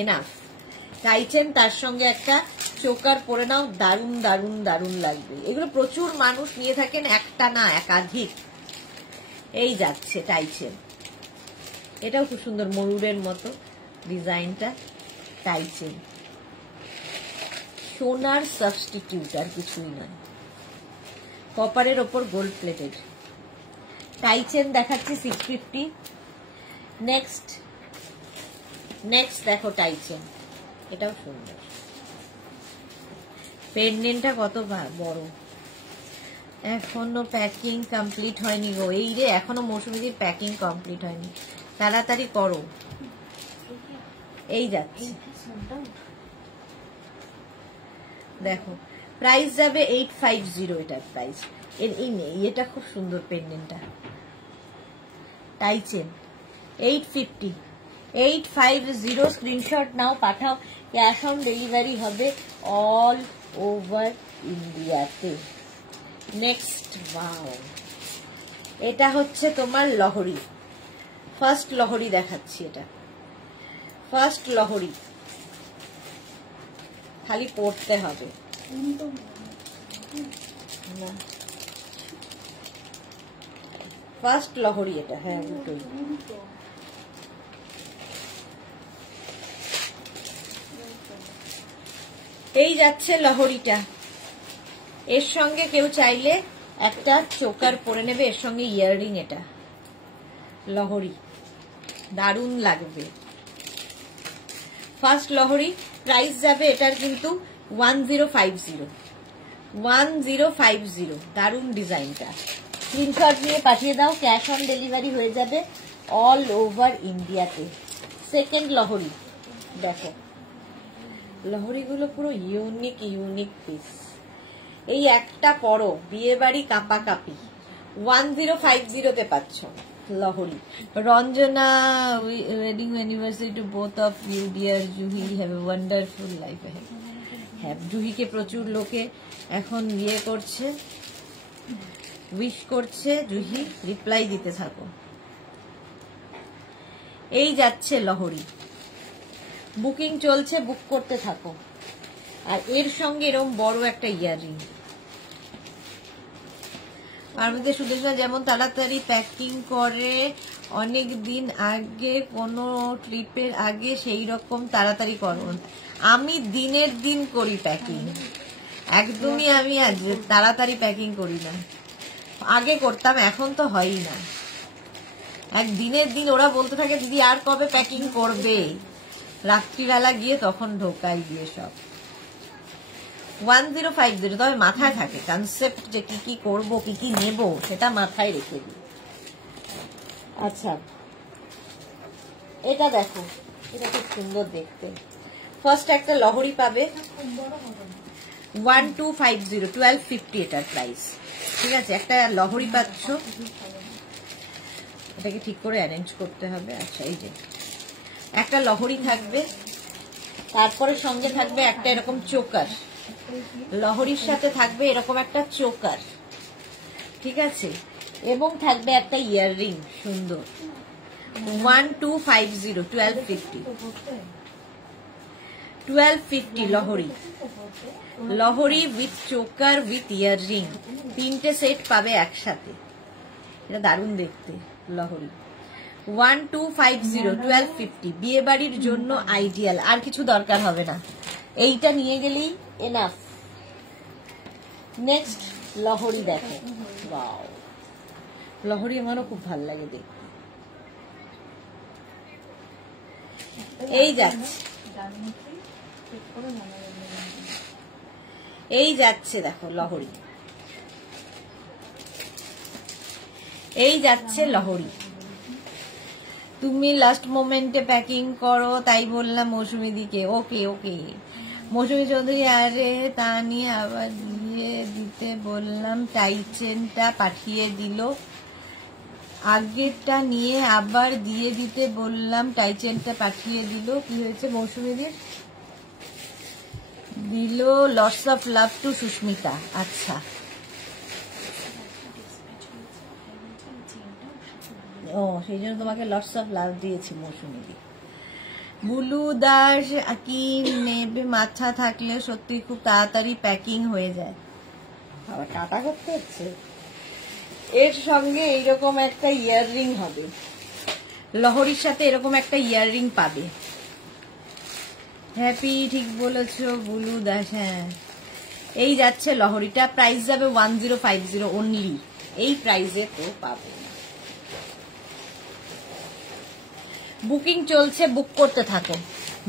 এনাফ। টাই চেন তার সঙ্গে একটা চোকার পরে নাও, দারুণ দারুণ দারুণ লাগবে। এগুলো প্রচুর মানুষ নিয়ে থাকেন, একটা না একাধিক। এই যাচ্ছে টাই চেন, এটাও খুব সুন্দর, ময়ূরের মতো ডিজাইনটা। টাই চেন সোনার সাবস্টিটিউট, আর কিছুই নয়, কপারের ওপর গোল্ড প্লেটেড। টাই চেন দেখাচ্ছি 650। নেক্সট দেখো টাই চেন, এটাও সুন্দর। পেন্ডেন্টটা কত বড়, এখনো প্যাকিং কমপ্লিট হয়নি গো। এই রে এখনো মৌসুমীদের প্যাকিং কমপ্লিট হয়নি, তাড়াতাড়ি করো। এই যাচ্ছে দেখো, প্রাইস যাবে 850 এটার প্রাইস। এই নেই, এটা খুব সুন্দর পেন্ডেন্টটা। টাই চেন 850 স্ক্রিনশট নাও পাঠাও, ক্যাশ অন ডেলিভারি হবে অল ওভার ইন্ডিয়াতে। নেক্সট ওয়াও, এটা হচ্ছে তোমার লহরি, ফার্স্ট লহরি দেখাচ্ছি। এটা ফার্স্ট লহরি, খালি পড়তে হবে না। ফার্স্ট লহরি এটা, হ্যাঁ দুটোই। এই যাচ্ছে লহরিটা। এর সঙ্গে কেউ চাইলে একটা চোকার পরে নেবে, এর সঙ্গে ইয়াররিং। এটা লহরি দারুণ লাগবে। ফার্স্ট লহরি। প্রাইস যাবে এটার কিন্তু 1050। দারুণ ডিজাইনটা। স্ক্রিনশট নিয়ে পাঠিয়ে দাও, ক্যাশ অন ডেলিভারি হয়ে যাবে অল ওভার ইন্ডিয়াতে। সেকেন্ড লহরি দেখো, লহরিগুলো পুরো ইউনিক পিস। এই একটা পরো, বিয়ে বাড়ি কাপাকাপি। 1050 পাচ্ছ Lahari. Ranjana, wedding anniversary to both of you dear Juhi, have a wonderful life ahead. হ্যাঁ, জুহিকে প্রচুর লোকে এখন ইয়ে করছে, উইশ করছে। জুহি রিপ্লাই দিতে থাকো। এই যাচ্ছে লহরি, বুকিং চলছে, বুক করতে থাকো। আর এর সঙ্গে এরকম বড় একটা ইয়াররিং। আমাদের সুদেশনা যেমন তাড়াতাড়ি প্যাকিং করে অনেক দিন আগে, কোনো ট্রিপের আগে, সেই রকম তাড়াতাড়ি করো। আমি দিনের দিন করি প্যাকিং, একদমই আমি তাড়াতাড়ি প্যাকিং করি না। আগে করতাম, এখন তো হয়ই না। এক দিনের দিন ওরা বলতে থাকে দিদি আর কবে প্যাকিং করবে, রাত্রিবেলা গিয়ে তখন ঢোকাই গিয়ে সব। 1050, তবে মাথায় থাকে কনসেপ্ট যে কি কি করবো, কি কি নেব, সেটা মাথায় রেখে দিই। আচ্ছা, এটা দেখো, এটা খুব সুন্দর দেখতে। ফার্স্ট একটা লহরি পাবে 1250, 1250 এটার প্রাইস। ঠিক আছে, একটা লহরি পাচ্ছ। এটাকে ঠিক করে অ্যারেঞ্জ করতে হবে। আচ্ছা, এই যে একটা লহরি থাকবে, তারপরে সঙ্গে থাকবে একটা এরকম চোকার। লহরির সাথে থাকবে এরকম একটা চোকার, ঠিক আছে, এবং থাকবে একটা ইয়াররিং সুন্দর। 1250, 1250 লহরি। লহরি উইথ চোকার উইথ ইয়াররিং, তিনটে সেট পাবে একসাথে। এটা দারুণ দেখতে লহরি। 1250, 1250 বিয়ে বাড়ির জন্য আইডিয়াল। আর কিছু দরকার হবে না, এইটা নিয়ে গেলেই এনাফ। নেক্সট লহরি দেখো, ওয়াও, লহরি আমারও খুব ভালো লাগে দেখতে। এই যাচ্ছে, এই যাচ্ছে দেখো লহরি, এই যাচ্ছে লহরি। তুমি লাস্ট মোমেন্টে প্যাকিং করো তাই বললাম মৌসুমী দিকে। ওকে ওকে মৌসুমী চৌধুরী, আরে তা নিয়ে আবার দিয়ে দিতে বললাম, টাইচেনটা পাঠিয়ে দিল। আগেরটা নিয়ে আবার দিয়ে দিতে বললাম, টাইচেনটা পাঠিয়ে দিল। কি হয়েছে মৌসুমীদের? দিল lots of love to Sushmita. আচ্ছা, ও সেই জন্য তোমাকে লটস অফ লাভ দিয়েছি মৌসুমীদি। বুলু দাস, কি নেবে? মাথা থাকলে সত্যি খুব তাড়াতাড়ি প্যাকিং হয়ে যায়। আবার কাটা করতে হচ্ছে। এর সঙ্গে এইরকম একটা ইয়াররিং হবে, লহরির সাথে এরকম একটা ইয়াররিং পাবে। হ্যাপি, ঠিক বলেছো বুলু দাস। হ্যাঁ, এই যাচ্ছে লহরিটা। প্রাইস যাবে 1050 অনলি। এই প্রাইসে তো পাবে না। বুকিং চলছে, বুক করতে থাকো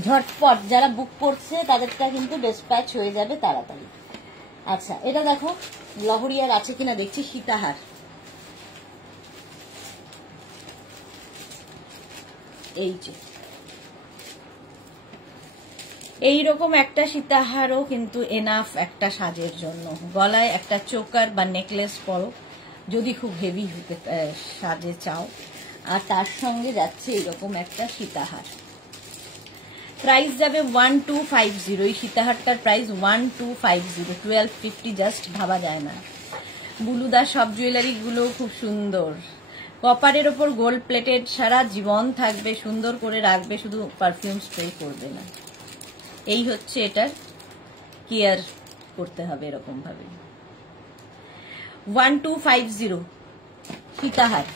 ঝটপট। যারা বুক করছে তাদেরটা কিন্তু ডিসপ্যাচ হয়ে যাবে তাড়াতাড়ি। আচ্ছা, এটা দেখো লহরি আর আছে কিনা দেখছি। সীতাহার, এই যে এইরকম একটা সীতাহারও কিন্তু এনাফ একটা সাজের জন্য। গলায় একটা চোকার বা নেকলেস পরো যদি খুব হেভি সাজে চাও, আর তার সঙ্গে যাচ্ছে এরকম একটা সীতাহার। প্রাইস যাবে 1250। এই সীতাহারটার প্রাইস 1250, 1250 জাস্ট ভাবা যায় না। বুলুদা সব জুয়েলারি গুলো খুব সুন্দর, কপারের ওপর গোল্ড প্লেটেড, সারা জীবন থাকবে, সুন্দর করে রাখবে, শুধু পারফিউম স্প্রে করবে না। এই হচ্ছে এটার কেয়ার করতে হবে এরকম ভাবে। 1250 সীতাহার।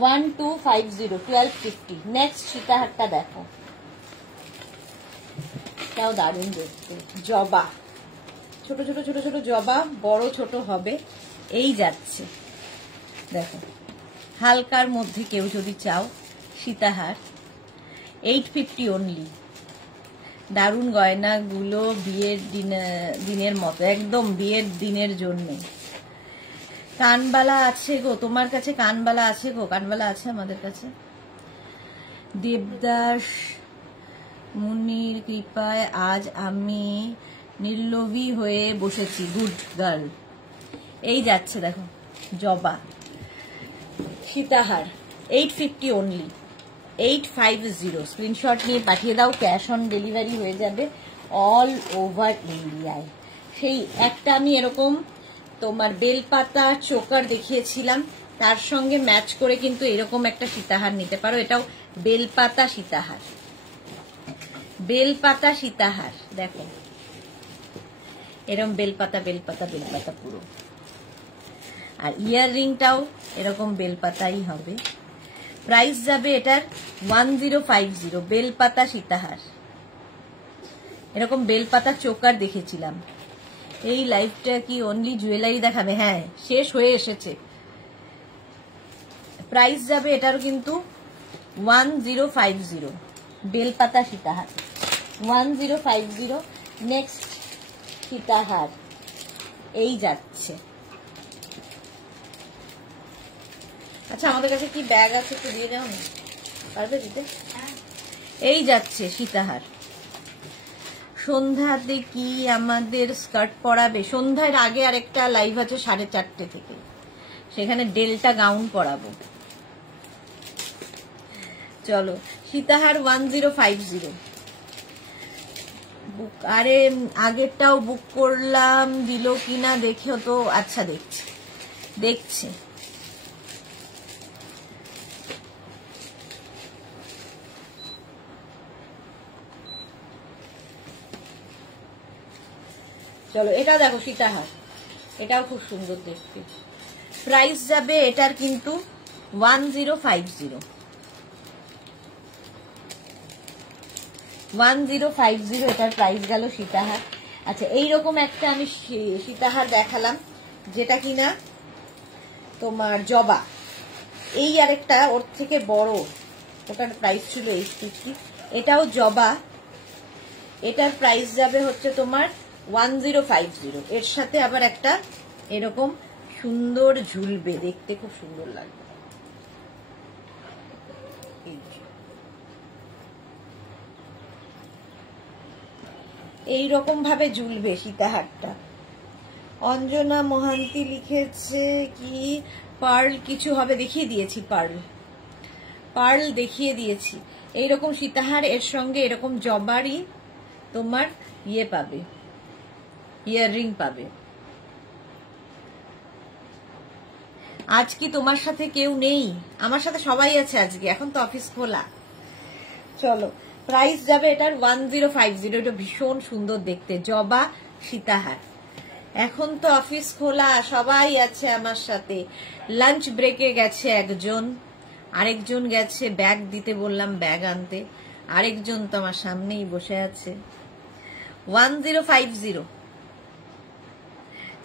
1250 1250। নেক্সট সীতাহারটা দেখো, তাও দারুণ দেখতে, জবা, ছোট ছোট ছোট ছোট জবা, বড় ছোট হবে, এই যাচ্ছে দেখো। হালকার মধ্যে কেউ যদি চাও সীতাহার, 850 অনলি। দারুণ গয়নাগুলো বিয়ের দিনের মতো, একদম বিয়ের দিনের জন্য। কানবালা আছে গো তোমার কাছে? কানবালা আছে গো, কানবালা আছে আমাদের কাছে। দেবদাস মুনির কৃপায় আজ আমি নির্লোভী হয়ে বসেছি, গুড গার্ল। এই যাচ্ছে দেখো জবা, সীতাহার, 850 অনলি, 850। স্ক্রিনশট নিয়ে পাঠিয়ে দাও, ক্যাশ অন ডেলিভারি হয়ে যাবে অল ওভার ইন্ডিয়ায়। সেই একটা আমি এরকম তোমার বেলপাতা চোকার দেখিয়েছিলাম, তার সঙ্গে ম্যাচ করে কিন্তু এরকম একটা সীতাহার নিতে পারো। এটাও বেলপাতা সীতাহার, বেলপাতা সীতাহার দেখো, এরকম বেলপাতা বেলপাতা বেলপাতা পুরো। আর ইয়াররিংটাও এরকম বেলপাতাই হবে। প্রাইস যাবে এটার 1050, বেলপাতা সীতাহার। এরকম বেলপাতা চোকার দেখেছিলাম। এই লাইফটা কি অনলি জুয়েলারি দেখাবে? হ্যাঁ, শেষ হয়ে এসেছে। প্রাইস যাবে এটারও কিন্তু 1050, বেলপাতা সীতাহার 1050। নেক্সট সীতাহার এই যাচ্ছে। আচ্ছা, আমাদের কাছে কি ব্যাগ আছে একটু দিয়ে যাও না, পারবে দিতে? এই যাচ্ছে সীতাহার। সন্ধ্যাতে কি আমাদের স্কার্ট পরাবে? সন্ধ্যার আগে আরেকটা লাইভ আছে 4:30 থেকে, সেখানে ডেল্টা গাউন পরাবো। চলো, সীতাহার 1050। আরে আগেরটাও বুক করলাম, দিল কিনা দেখো তো। আচ্ছা, দেখছি দেখছি। চলো, এটা দেখো সীতাহার, এটাও খুব সুন্দর দেখতে। প্রাইস যাবে এটার কিন্তু 1050, 1050 এটার প্রাইস গেল সীতাহার। আচ্ছা, এইরকম একটা আমি সীতাহার দেখালাম, যেটা কিনা তোমার জবা। এই আরেকটা ওর থেকে বড়, ওটার প্রাইস ছিল 850। এটাও জবা, এটার প্রাইস যাবে হচ্ছে তোমার 1050। এর সাথে আবার একটা এরকম সুন্দর ঝুলবে, দেখতে খুব সুন্দর লাগবে। এইরকম ভাবে ঝুলবে সীতাহারটা। অঞ্জনা মহান্তি লিখেছে কি পার্ল কিছু হবে? দেখিয়ে দিয়েছি, পার্ল দেখিয়ে দিয়েছি। এইরকম সীতাহার, এর সঙ্গে এরকম জবারই তোমার ইয়ে পাবে, ইয়াররিং পাবে। আজ কি তোমার সাথে কেউ নেই? আমার সাথে সবাই আছে আজকে, এখন তো অফিস খোলা। চলো, প্রাইস যাবে এটার 1050। এটা ভীষণ সুন্দর দেখতে, জবা সীতাহার। এখন তো অফিস খোলা, সবাই আছে আমার সাথে। লাঞ্চ ব্রেকে গেছে একজন, আরেকজন গেছে ব্যাগ দিতে, বললাম ব্যাগ আনতে, আরেকজন তো আমার সামনেই বসে আছে। 1050।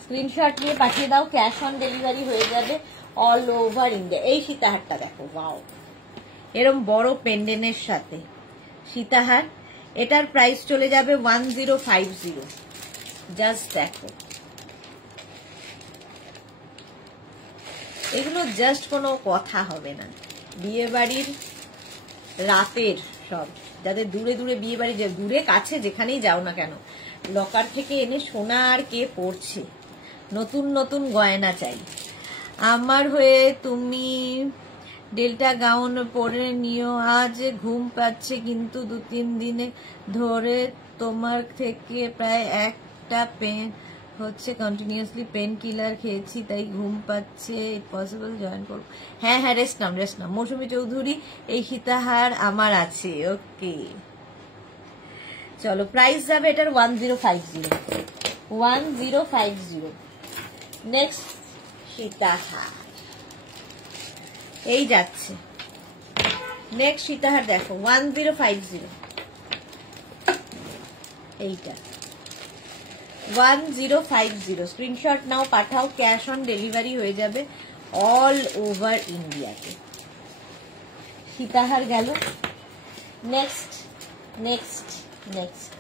স্ক্রিনশট নিয়ে পাঠিয়ে দাও, ক্যাশ অন ডেলিভারি হয়ে যাবে অল ওভার ইন্ডিয়া। এই সীতাহারটা দেখো, ওয়াও, এরম বড় পেন্ডেন্টের সাথে সীতাহার। এটার প্রাইস চলে যাবে 1050। জাস্ট দেখো, এগুলো জাস্ট কোনো কথা হবে না। বিয়ে বাড়ির রাতের সব, যাদের দূরে দূরে বিয়ে বাড়ি, দূরে কাছে যেখানেই যাও না কেন, লকার থেকে এনে সোনা আর কে পড়ছে, নতুন নতুন গয়না চাই। আমার হয়ে তুমি ডেল্টা গাউন পরে নিও, আজ ঘুম পাচ্ছে কিন্তু 2-3 দিনে ধরে তোমার থেকে প্রায় একটা পেন হচ্ছে, কন্টিনিউয়াসলি পেন কিলার খেয়েছি তাই ঘুম পাচ্ছে, পসিবল জয়েন করব? হ্যাঁ হ্যাঁ, রেস্ট নাম। মৌসুমী চৌধুরী, এই সীতাহার আমার আছে। ওকে, চলো, প্রাইস যাবে এটার 1050, 1050। নেক্সট সীতাহার, এই যাচ্ছে। নেক্সট সীতাহার দেখো 1050, এইটা 1050। স্ক্রিনশট নাও, পাঠাও, ক্যাশ অন ডেলিভারি হয়ে যাবে অল ওভার ইন্ডিয়াতে। সীতাহার গেল। নেক্সট নেক্সট নেক্সট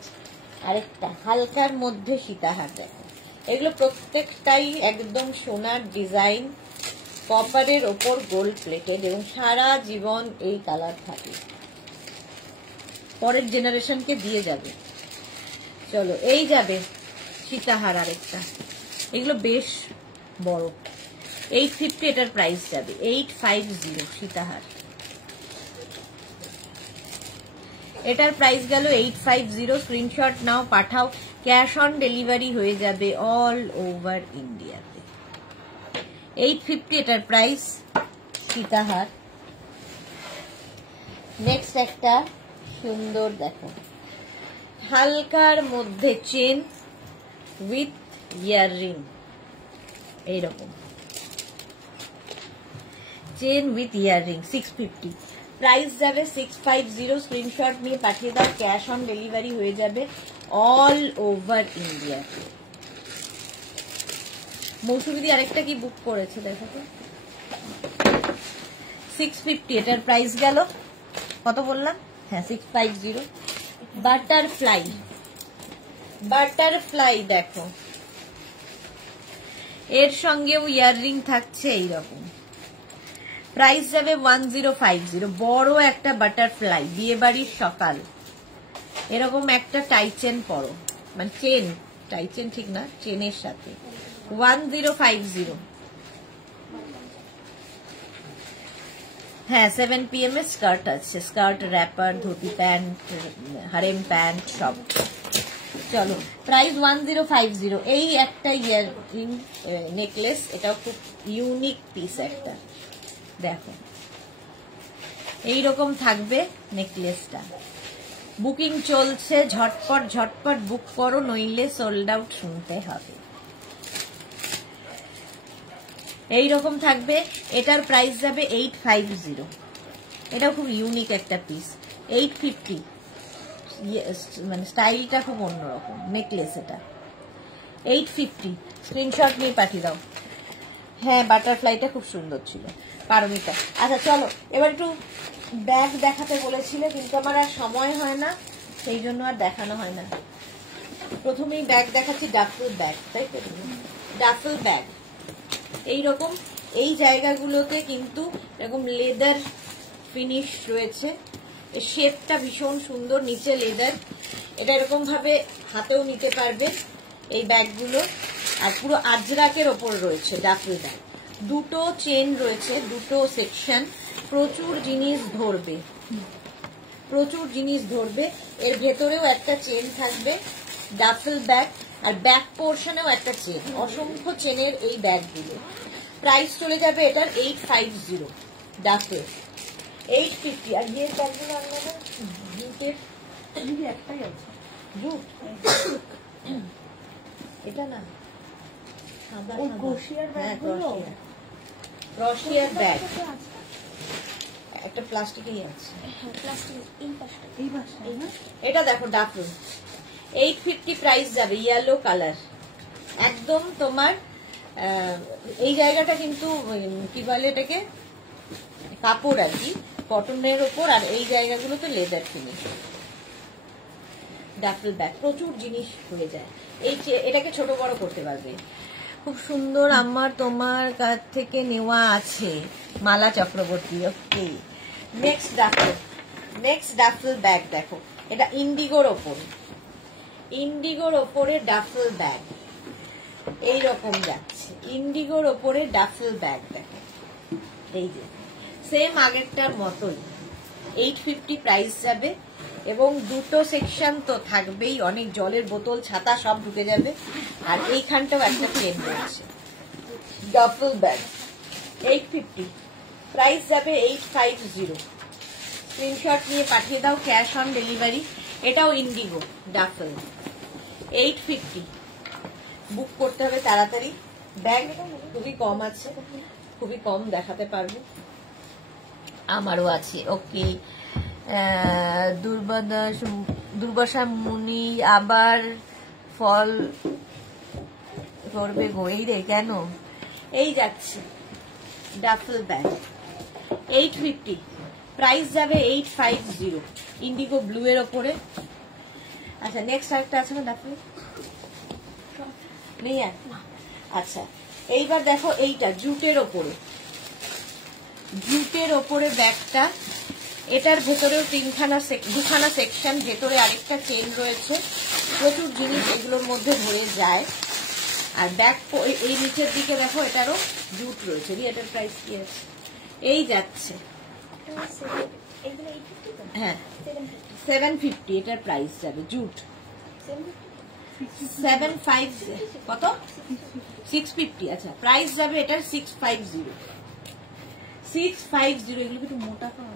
আরেকটা হালকার মধ্যে সীতাহার দেখো। এগুলো প্রত্যেকটাই একদম সোনার ডিজাইন, কপারের ওপর গোল্ড প্লেটেড, এবং সারা জীবন এই কালার থাকে, পরের জেনারেশনকে দিয়ে যাবে। চলো এই যাবে সীতাহার আরেকটা, এগুলো বেশ বড়। 850 এটার প্রাইস যাবে 850 সীতাহার। এটার প্রাইস গেল 850। স্ক্রিনশট নাও, পাঠাও, ক্যাশ অন ডেলিভারি হয়ে যাবে অল ওভার ইন্ডিয়াতে। 850 এটার প্রাইস সীতাহার। নেক্সট একটা সুন্দর দেখো হালকার মধ্যে চেন উইথ ইয়াররিং, এইরকম চেন উইথ ইয়াররিং 650, প্রাইস যাবে 650। স্ক্রিনশট নিয়ে পাঠিয়ে দাও, ক্যাশ অন ডেলিভারি হয়ে যাবে অল ওভার ইন্ডিয়াতে। মৌসুমীদি আরেকটা কি বুক করেছে দেখো তো, 650 এটার প্রাইস গেল কত বললাম? হ্যাঁ 650। বাটারফ্লাই, বাটারফ্লাই দেখো, এর সঙ্গেও ইয়াররিং থাকছে এইরকম, প্রাইস যাবে 1050। বড় একটা বাটারফ্লাই, বিয়ে বাড়ির সকাল, এরকম একটা টাইচেন পরো, মানে চেন, টাইচেন ঠিক না, চেনের সাথে 1050। হ্যাঁ 7 PM এর স্কার্ট আছে, skirt, wrapper, dhoti pant, harem pant সব। চলো প্রাইস 1050। এই একটা ইয়াররিং নেকলেস, এটাও খুব ইউনিক পিস একটা, দেখো এইরকম থাকবে নেকলেসটা। বুকিং চলছে, ঝটপট ঝটপট বুক করো, নইলে সোল্ড আউট শুনতে হবে। এইরকম থাকবে, এটার প্রাইস যাবে 850। এটাও খুব ইউনিক একটা পিস, 850, মানে স্টাইলটা খুব অন্যরকম নেকলেস, এটা 850। স্ক্রিনশট নিয়ে পাঠিয়ে দাও। হ্যাঁ বাটারফ্লাইটা খুব সুন্দর ছিল, পারমিতা। আচ্ছা চলো এবার একটু ব্যাগ দেখাতে বলেছিলে, কিন্তু আমার আর সময় হয় না, সেই জন্য আর দেখানো হয় না। প্রথমেই ব্যাগ দেখাচ্ছি, ডাফেল ব্যাগ, তাই তো? ডাফেল ব্যাগ এইরকম, এই জায়গাগুলোতে কিন্তু এরকম লেদার ফিনিশ রয়েছে, শেপটা ভীষণ সুন্দর, নিচে লেদার, এটা এরকম ভাবে হাতেও নিতে পারবে এই ব্যাগগুলো। আর পুরো আজরাকের ওপর রয়েছে ডাফেল ব্যাগ, দুটো চেন রয়েছে, দুটো সেকশন, প্রচুর জিনিস ধরবে, প্রচুর জিনিস ধরবে। এর ভেতরেও একটা চেন থাকবে, ডাফেল ব্যাগ, আর ব্যাক পোর্শনেও একটা চেন, অসংখ্য চেনের এই ব্যাগগুলো। প্রাইস চলে যাবে এটার 850, ডাফেল 850। আর ইয়ের ব্যাগগুলো আমরা না জুটের, একটাই আছে জুট, এটা না ক্রোশিয়ার ব্যাগগুলো, ক্রোশিয়ার ব্যাগ, একটা প্লাস্টিকেই আছে, এই পাশটা না, এটা দেখো ডাফেল 850 প্রাইস যাবে, ইয়েলো কালার একদম তোমার। এই জায়গাটা কিন্তু কি বলে এটাকে, কাপড় আর কি, কটনের ওপর, আর এই জায়গাগুলো তো লেদার ফিনিশ। ডাফেল ব্যাগ প্রচুর জিনিস হয়ে যায়, এটাকে ছোট বড় করতে পারবে, খুব সুন্দর। আমার তোমার কাছ থেকে নেওয়া আছে, Mala Chakraborty. Okay next duffel, next duffel bag দেখো, এটা ইন্ডিগোর ওপর, ইন্ডিগোর ওপরে ডাফেল ব্যাগ এইরকম যাচ্ছে, ইন্ডিগোর ওপরে ডাফেল ব্যাগ দেখো, এই যে সেম আগেরটার মতোই 850 প্রাইস যাবে, এবং দুটো সেকশন তো থাকবেই, অনেক জলের বোতল, ছাতা সব ঢুকে যাবে। আর এইখানটাও একটা চেন রয়েছে, ডাফেল ব্যাগ 850, প্রাইস যাবে 850। স্ক্রিনশট নিয়ে পাঠিয়ে দাও, ক্যাশ অন ডেলিভারি। এটাও ইন্ডিগো ডাফেল 850, বুক করতে হবে তাড়াতাড়ি। ব্যাগ খুবই কম আছে, খুবই কম দেখাতে পারবো। আমারও আছে। ওকে, দুর্বাসা মুনি আবার ফল করবে গো, এই রে কেন? এই যাচ্ছে ডাফেল ব্যাগ 850, প্রাইস যাবে 850, ইন্ডিগো ব্লু এর ওপরে। আচ্ছা নেক্সট আরেকটা আছে না ডাফেল নেই আর? আচ্ছা এইবার দেখো এইটা জুটের ওপরে, জুটের ওপরে ব্যাগটা, এটার ভেতরেও দুখানা সেকশন, ভেতরে আরেকটা চেন রয়েছে, প্রচুর জিনিস এগুলোর মধ্যে ভরে যায়। আর ব্যাগ এই নিচের দিকে দেখো এটারও জুট রয়েছে। এটার প্রাইস কি আছে? এই যাচ্ছে হ্যাঁ 750, এটার প্রাইস যাবে জুট 750, কত 650। আচ্ছা প্রাইস যাবে এটার 650, 650। এগুলো একটু মোটা পাওয়া,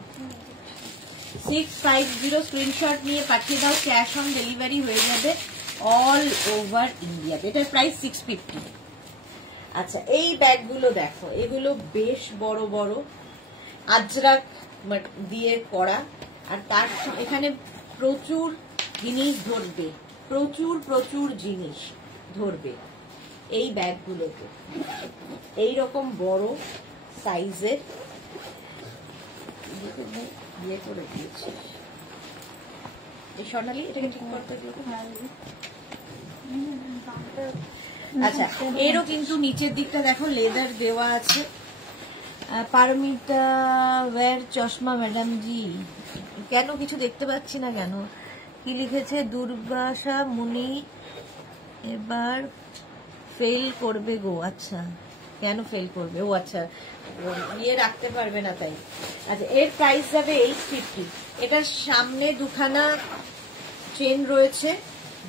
650 স্ক্রিনশট নিয়ে পাঠিয়ে দাও, ক্যাশ অন ডেলিভারি হয়ে যাবে অল ওভার ইন্ডিয়া। এটার প্রাইস 650। আচ্ছা এই ব্যাগগুলো দেখো, এগুলো বেশ বড় বড় আজরাক দিয়ে করা, আর তার এখানে প্রচুর জিনিস ধরবে, প্রচুর জিনিস ধরবে এই ব্যাগগুলোতে। এইরকম বড় সাইজের ইয়ে করে দিয়েছে সোনালি, এটাকে ঠিক করতে আচ্ছা এরও কিন্তু নিচের দিকটা দেখো লেদার দেওয়া আছে। পারমিতা ওয়্যার চশমা ম্যাডাম জি, কেন কিছু দেখতে পাচ্ছি না কেন? কি লিখেছে? দুর্বাসা মুনি এবার ফেল করবে গো। আচ্ছা কেন ফেল করবে? ও আচ্ছা ইয়ে রাখতে পারবে না তাই। আচ্ছা এর প্রাইস যাবে 850। এটার সামনে দুখানা চেন রয়েছে,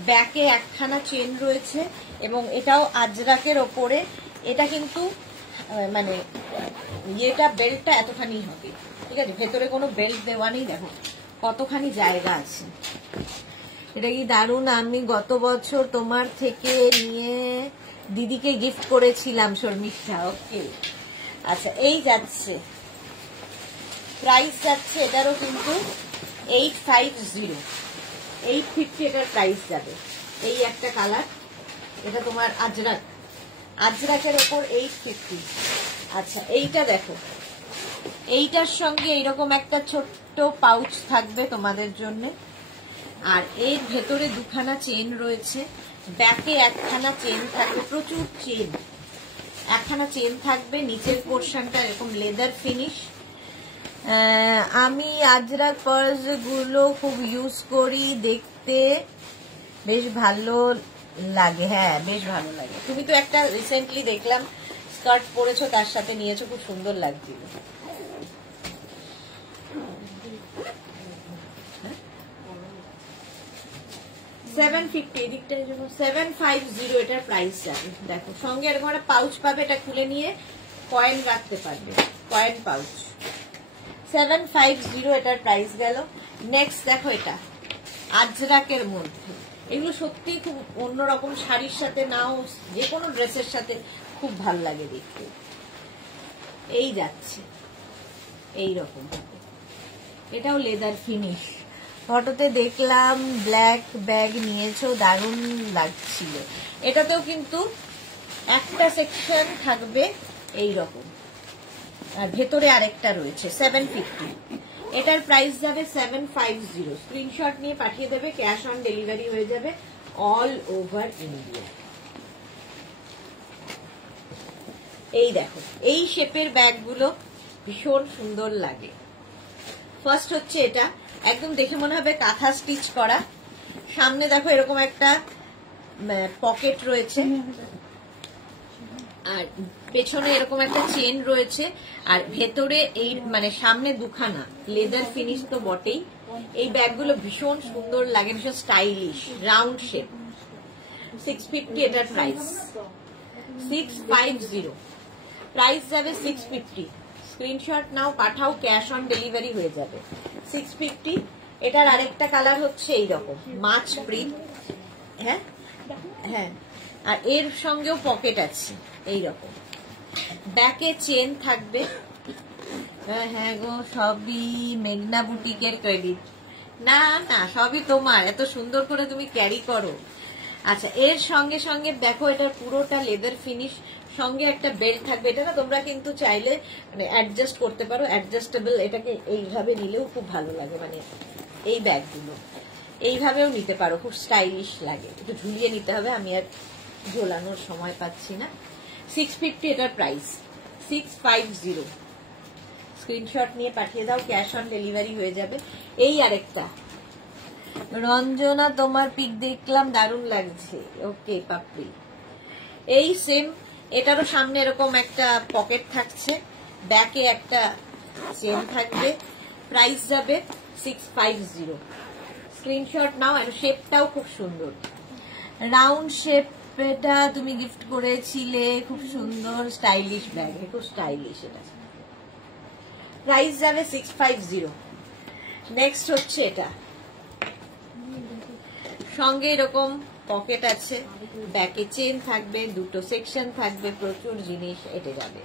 ব্যাকে একখানা চেন রয়েছে, এবং এটাও আজরাকের ওপরে। এটা কিন্তু মানে ইয়েটা বেল্টটা এতখানি হবে, ঠিক আছে, ভেতরে কোনো বেল্ট দেওয়া নেই। দেখো কতখানি জায়গা আছে, এটা কি দারুণ। আমি গত বছর তোমার থেকে নিয়ে দিদিকে গিফট করেছিলাম শর্মিষ্ঠা। ওকে আচ্ছা এই যাচ্ছে, প্রাইস যাচ্ছে এটারও কিন্তু 850, 850 এটার প্রাইস যাবে। এই একটা কালার, এটা তোমার আজরাকের ওপর 850। আচ্ছা এইটা দেখো, এইটার সঙ্গে এইরকম একটা ছোট্ট পাউচ থাকবে তোমাদের জন্য, আর এর ভেতরে দুখানা চেন রয়েছে, ব্যাকে একখানা চেন থাকবে, প্রচুর চেন, একখানা চেন থাকবে, নিচের পোর্শনটা এরকম লেদার ফিনিশ। আমি আজরাক পার্স গুলো খুব ইউজ করি, দেখতে বেশ ভালো লাগে। হ্যাঁ বেশ ভালো লাগে। তুমি তো একটা রিসেন্টলি দেখলাম স্কার্ট পরেছো, তার সাথে নিয়েছো, খুব সুন্দর লাগছিল। $750, 750 এটার প্রাইস যাবে। দেখো সঙ্গে এরকম একটা পাউচ পাবে, এটা খুলে নিয়ে কয়েন রাখতে পারবে, কয়েন পাউচ। 750 এটার প্রাইস গেল। নেক্সট দেখো এটা আজরাকের মধ্যে, এগুলো সত্যি খুব অন্যরকম, শাড়ির সাথে নাও যে কোনো ড্রেসের সাথে খুব ভাল লাগে দেখতে। এই যাচ্ছে এইরকম, এটাও লেদার ফিনিশ। ফটোতে দেখলাম ব্ল্যাক ব্যাগ নিয়েছো, দারুণ লাগছিল। এটাতেও কিন্তু একটা সেকশন থাকবে এইরকম, আর ভেতরে আরেকটা রয়েছে। 750, এটার প্রাইস যাবে 750। স্ক্রিনশট নিয়ে পাঠিয়ে দেবে, ক্যাশ অন ডেলিভারি হয়ে যাবে অল ওভার ইন্ডিয়া। এই দেখো এই শেপের ব্যাগগুলো ভীষণ সুন্দর লাগে। ফার্স্ট হচ্ছে এটা, একদম দেখে মনে হবে কাঁথা স্টিচ করা। সামনে দেখো এরকম একটা পকেট রয়েছে, আর পেছনে এরকম একটা চেন রয়েছে, আর ভেতরে এই মানে সামনে দুখানা লেদার ফিনিশ তো বটেই। এই ব্যাগগুলো ভীষণ সুন্দর লাগে, ভীষণ স্টাইলিশ, রাউন্ড শেপ। 650 এটার প্রাইস, 650 প্রাইস যাবে 650। স্ক্রিনশট নাও, পাঠাও, ক্যাশ অন ডেলিভারি হয়ে যাবে। 650। এটার আরেকটা কালার হচ্ছে এইরকম মাছ প্রিন্ট। হ্যাঁ হ্যাঁ, আর এর সঙ্গেও পকেট আছে এইরকম, ব্যাকে চেন থাকবে, হ্যাঁ গো, সবই মেঘনা বুটিকের ক্রেডিট। না না, সবই তোমার, এত সুন্দর করে তুমি ক্যারি করো। আচ্ছা, এর সঙ্গে সঙ্গে দেখো, এটা পুরোটা লেদার ফিনিশ, সঙ্গে একটা বেল্ট থাকবে। এটা না তোমরা কিন্তু চাইলে মানে অ্যাডজাস্ট করতে পারো, অ্যাডজাস্টেবল। এটাকে এইভাবে নিলেও খুব ভালো লাগে, মানে এই ব্যাগগুলো এইভাবেও নিতে পারো, খুব স্টাইলিশ লাগে। একটু ঝুলিয়ে নিতে হবে, আমি আর ঝোলানোর সময় পাচ্ছি না। 650 এটার প্রাইস, 650। স্ক্রিনশট নিয়ে পাঠিয়ে দাও, ক্যাশ অন ডেলিভারি হয়ে যাবে। এই আরেকটা, রঞ্জনা তোমার পিক দেখলাম, দারুণ লাগছে। ওকে পাপড়ি, এই সেম, এটারও সামনে এরকম একটা পকেট থাকছে, ব্যাকে একটা চেন থাকবে। প্রাইস যাবে 650। স্ক্রিনশট নাও। আর শেপটাও খুব সুন্দর, রাউন্ড শেপ। এটা তুমি গিফট করেছিলে, খুব সুন্দর স্টাইলিশ ব্যাগ, খুব স্টাইলিশ। এটা প্রাইস যাবে 650। নেক্সট হচ্ছে এটা, সঙ্গে এরকম পকেট আছে, ব্যাকে চেন থাকবে, দুটো সেকশন থাকবে, প্রচুর জিনিস এটে যাবে।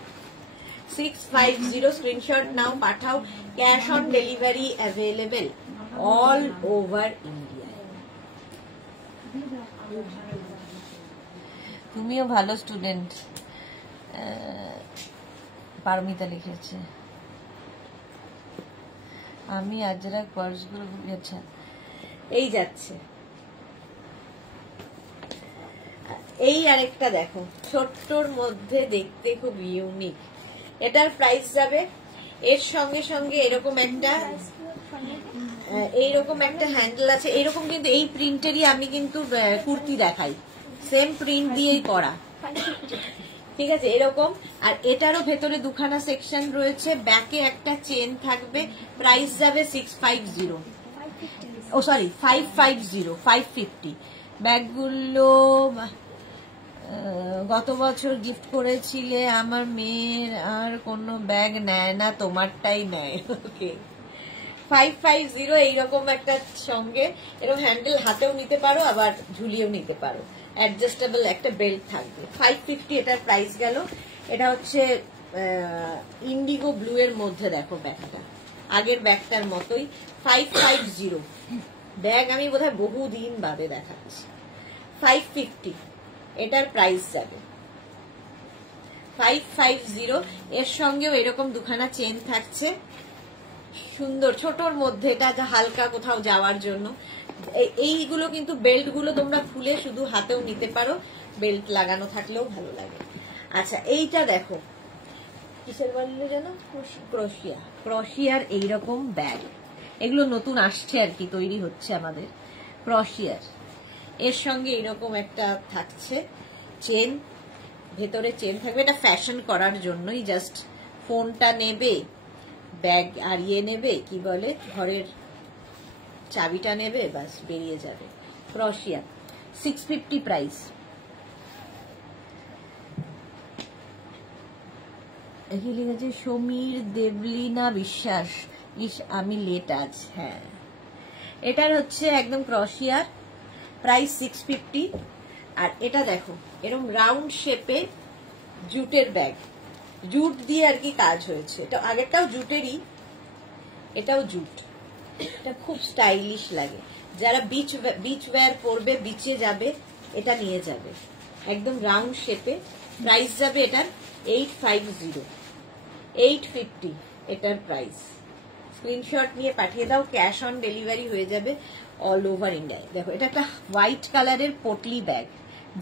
650। স্ক্রিনশট নাও, পাঠাও। Cash on delivery available all over India. তুমিও ভালো স্টুডেন্ট, পারমিতা লিখেছে। আমি আজরাক পার্সগুলো, আচ্ছা এই যাচ্ছে। এই আরেকটা দেখো, ছোট্টর মধ্যে দেখতে খুব ইউনিক। এটার প্রাইস যাবে, এর সঙ্গে সঙ্গে এরকম একটা হ্যান্ডেল আছে, এরকম। কিন্তু এই প্রিন্টেরই আমি কিন্তু কুর্তি দেখাই, সেম প্রিন্ট দিয়েই করা, ঠিক আছে, এরকম। আর এটারও ভেতরে দুখানা সেকশন রয়েছে, ব্যাকে একটা চেন থাকবে। প্রাইস যাবে 650, ও সরি 550। ব্যাগগুলো গত বছর গিফট করেছিলে আমার মেয়ের, আর কোনো ব্যাগ নেয় না, তোমারটাই নেয়। ওকে 550। এইরকম একটা সঙ্গে এরকম হ্যান্ডেল, হাতেও নিতে পারো আবার ঝুলিয়েও নিতে পারো, অ্যাডজাস্টেবল একটা বেল্ট থাকবে। 550 এটার প্রাইস গেল। এটা হচ্ছে ইন্ডিগো ব্লু এর মধ্যে, দেখো ব্যাগটা আগের ব্যাগটার মতোই। 550 ব্যাগ আমি বোধহয় বহুদিন বাদে দেখাচ্ছি। 550 এটার প্রাইস যাবে 550। এর সঙ্গেও এরকম দুখানা চেন থাকছে, সুন্দর ছোটর মধ্যে। এটা হালকা কোথাও যাওয়ার জন্য। এইগুলো কিন্তু বেল্ট গুলো তোমরা খুলে শুধু হাতেও নিতে পারো, বেল্ট লাগানো থাকলেও ভালো লাগে। আচ্ছা, এইটা দেখো, কিসের বললে যেন, ক্রোশিয়ার এইরকম ব্যাগ। এগুলো নতুন আসছে আর কি, তৈরি হচ্ছে আমাদের ক্রোশিয়ার। এর সঙ্গে এরকম একটা থাকছে চেন, ভেতরে চেন থাকবে। এটা ফ্যাশন করার জন্যই, জাস্ট ফোনটা নেবে, ব্যাগ আড়িয়ে নেবে, কি বলে, ঘরের চাবিটা নেবে, বাস বেরিয়ে যাবে। ক্রোশিয়া 650 প্রাইস। এখানে লিখেছে সমীর দেবলীনা বিশ্বাস, ইস আমি লেট আজ। হ্যাঁ, এটার হচ্ছে একদম ক্রোশিয়ার, প্রাইস 650। আর এটা দেখো, এরকম রাউন্ড শেপে জুটের ব্যাগ, জুট দিয়ে আর কি কাজ হয়েছে। এটা আগেরটাও জুটেরই, এটাও জুট। এটা খুব স্টাইলিশ লাগে, যারা বিচ ওয়্যার পরবে, বিচে যাবে, এটা নিয়ে যাবে, একদম রাউন্ড শেপে। প্রাইস যাবে এটার 850 এটার প্রাইস। স্ক্রিনশট নিয়ে পাঠিয়ে দাও, ক্যাশ অন ডেলিভারি হয়ে যাবে অল ওভার ইন্ডিয়ায়। দেখো, এটা একটা হোয়াইট কালারের পটলি ব্যাগ,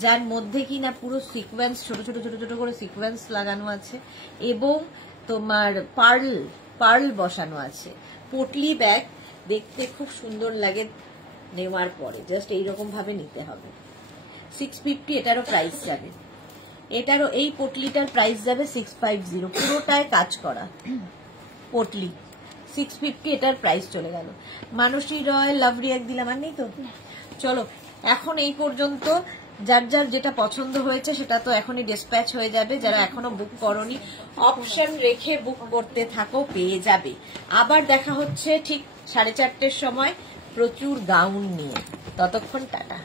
যার মধ্যে কিনা পুরো সিকোয়েন্স, ছোট ছোট ছোট ছোট করে সিকোয়েন্স লাগানো আছে, এবং তোমার পার্ল বসানো আছে। পটলি ব্যাগ দেখতে খুব সুন্দর লাগে নেওয়ার পরে, জাস্ট এইরকম ভাবে নিতে হবে। 650 এটারও প্রাইস যাবে। এটারও এই পটলিটার প্রাইস যাবে 650, পুরোটায় কাজ করা পটলি। 650 এটার প্রাইস চলে গেল। মানসী রয় লাভ রিয়াক্ট দিলাম, আর নেই তো। চলো, এখন এই পর্যন্ত। যার যার যেটা পছন্দ হয়েছে সেটা তো এখনই ডিসপ্যাচ হয়ে যাবে। যারা এখনো বুক করনি, অপশন রেখে বুক করতে থাকো, পেয়ে যাবে। আবার দেখা হচ্ছে ঠিক 4:30টার সময় প্রচুর গাউন নিয়ে। ততক্ষণ টাটা।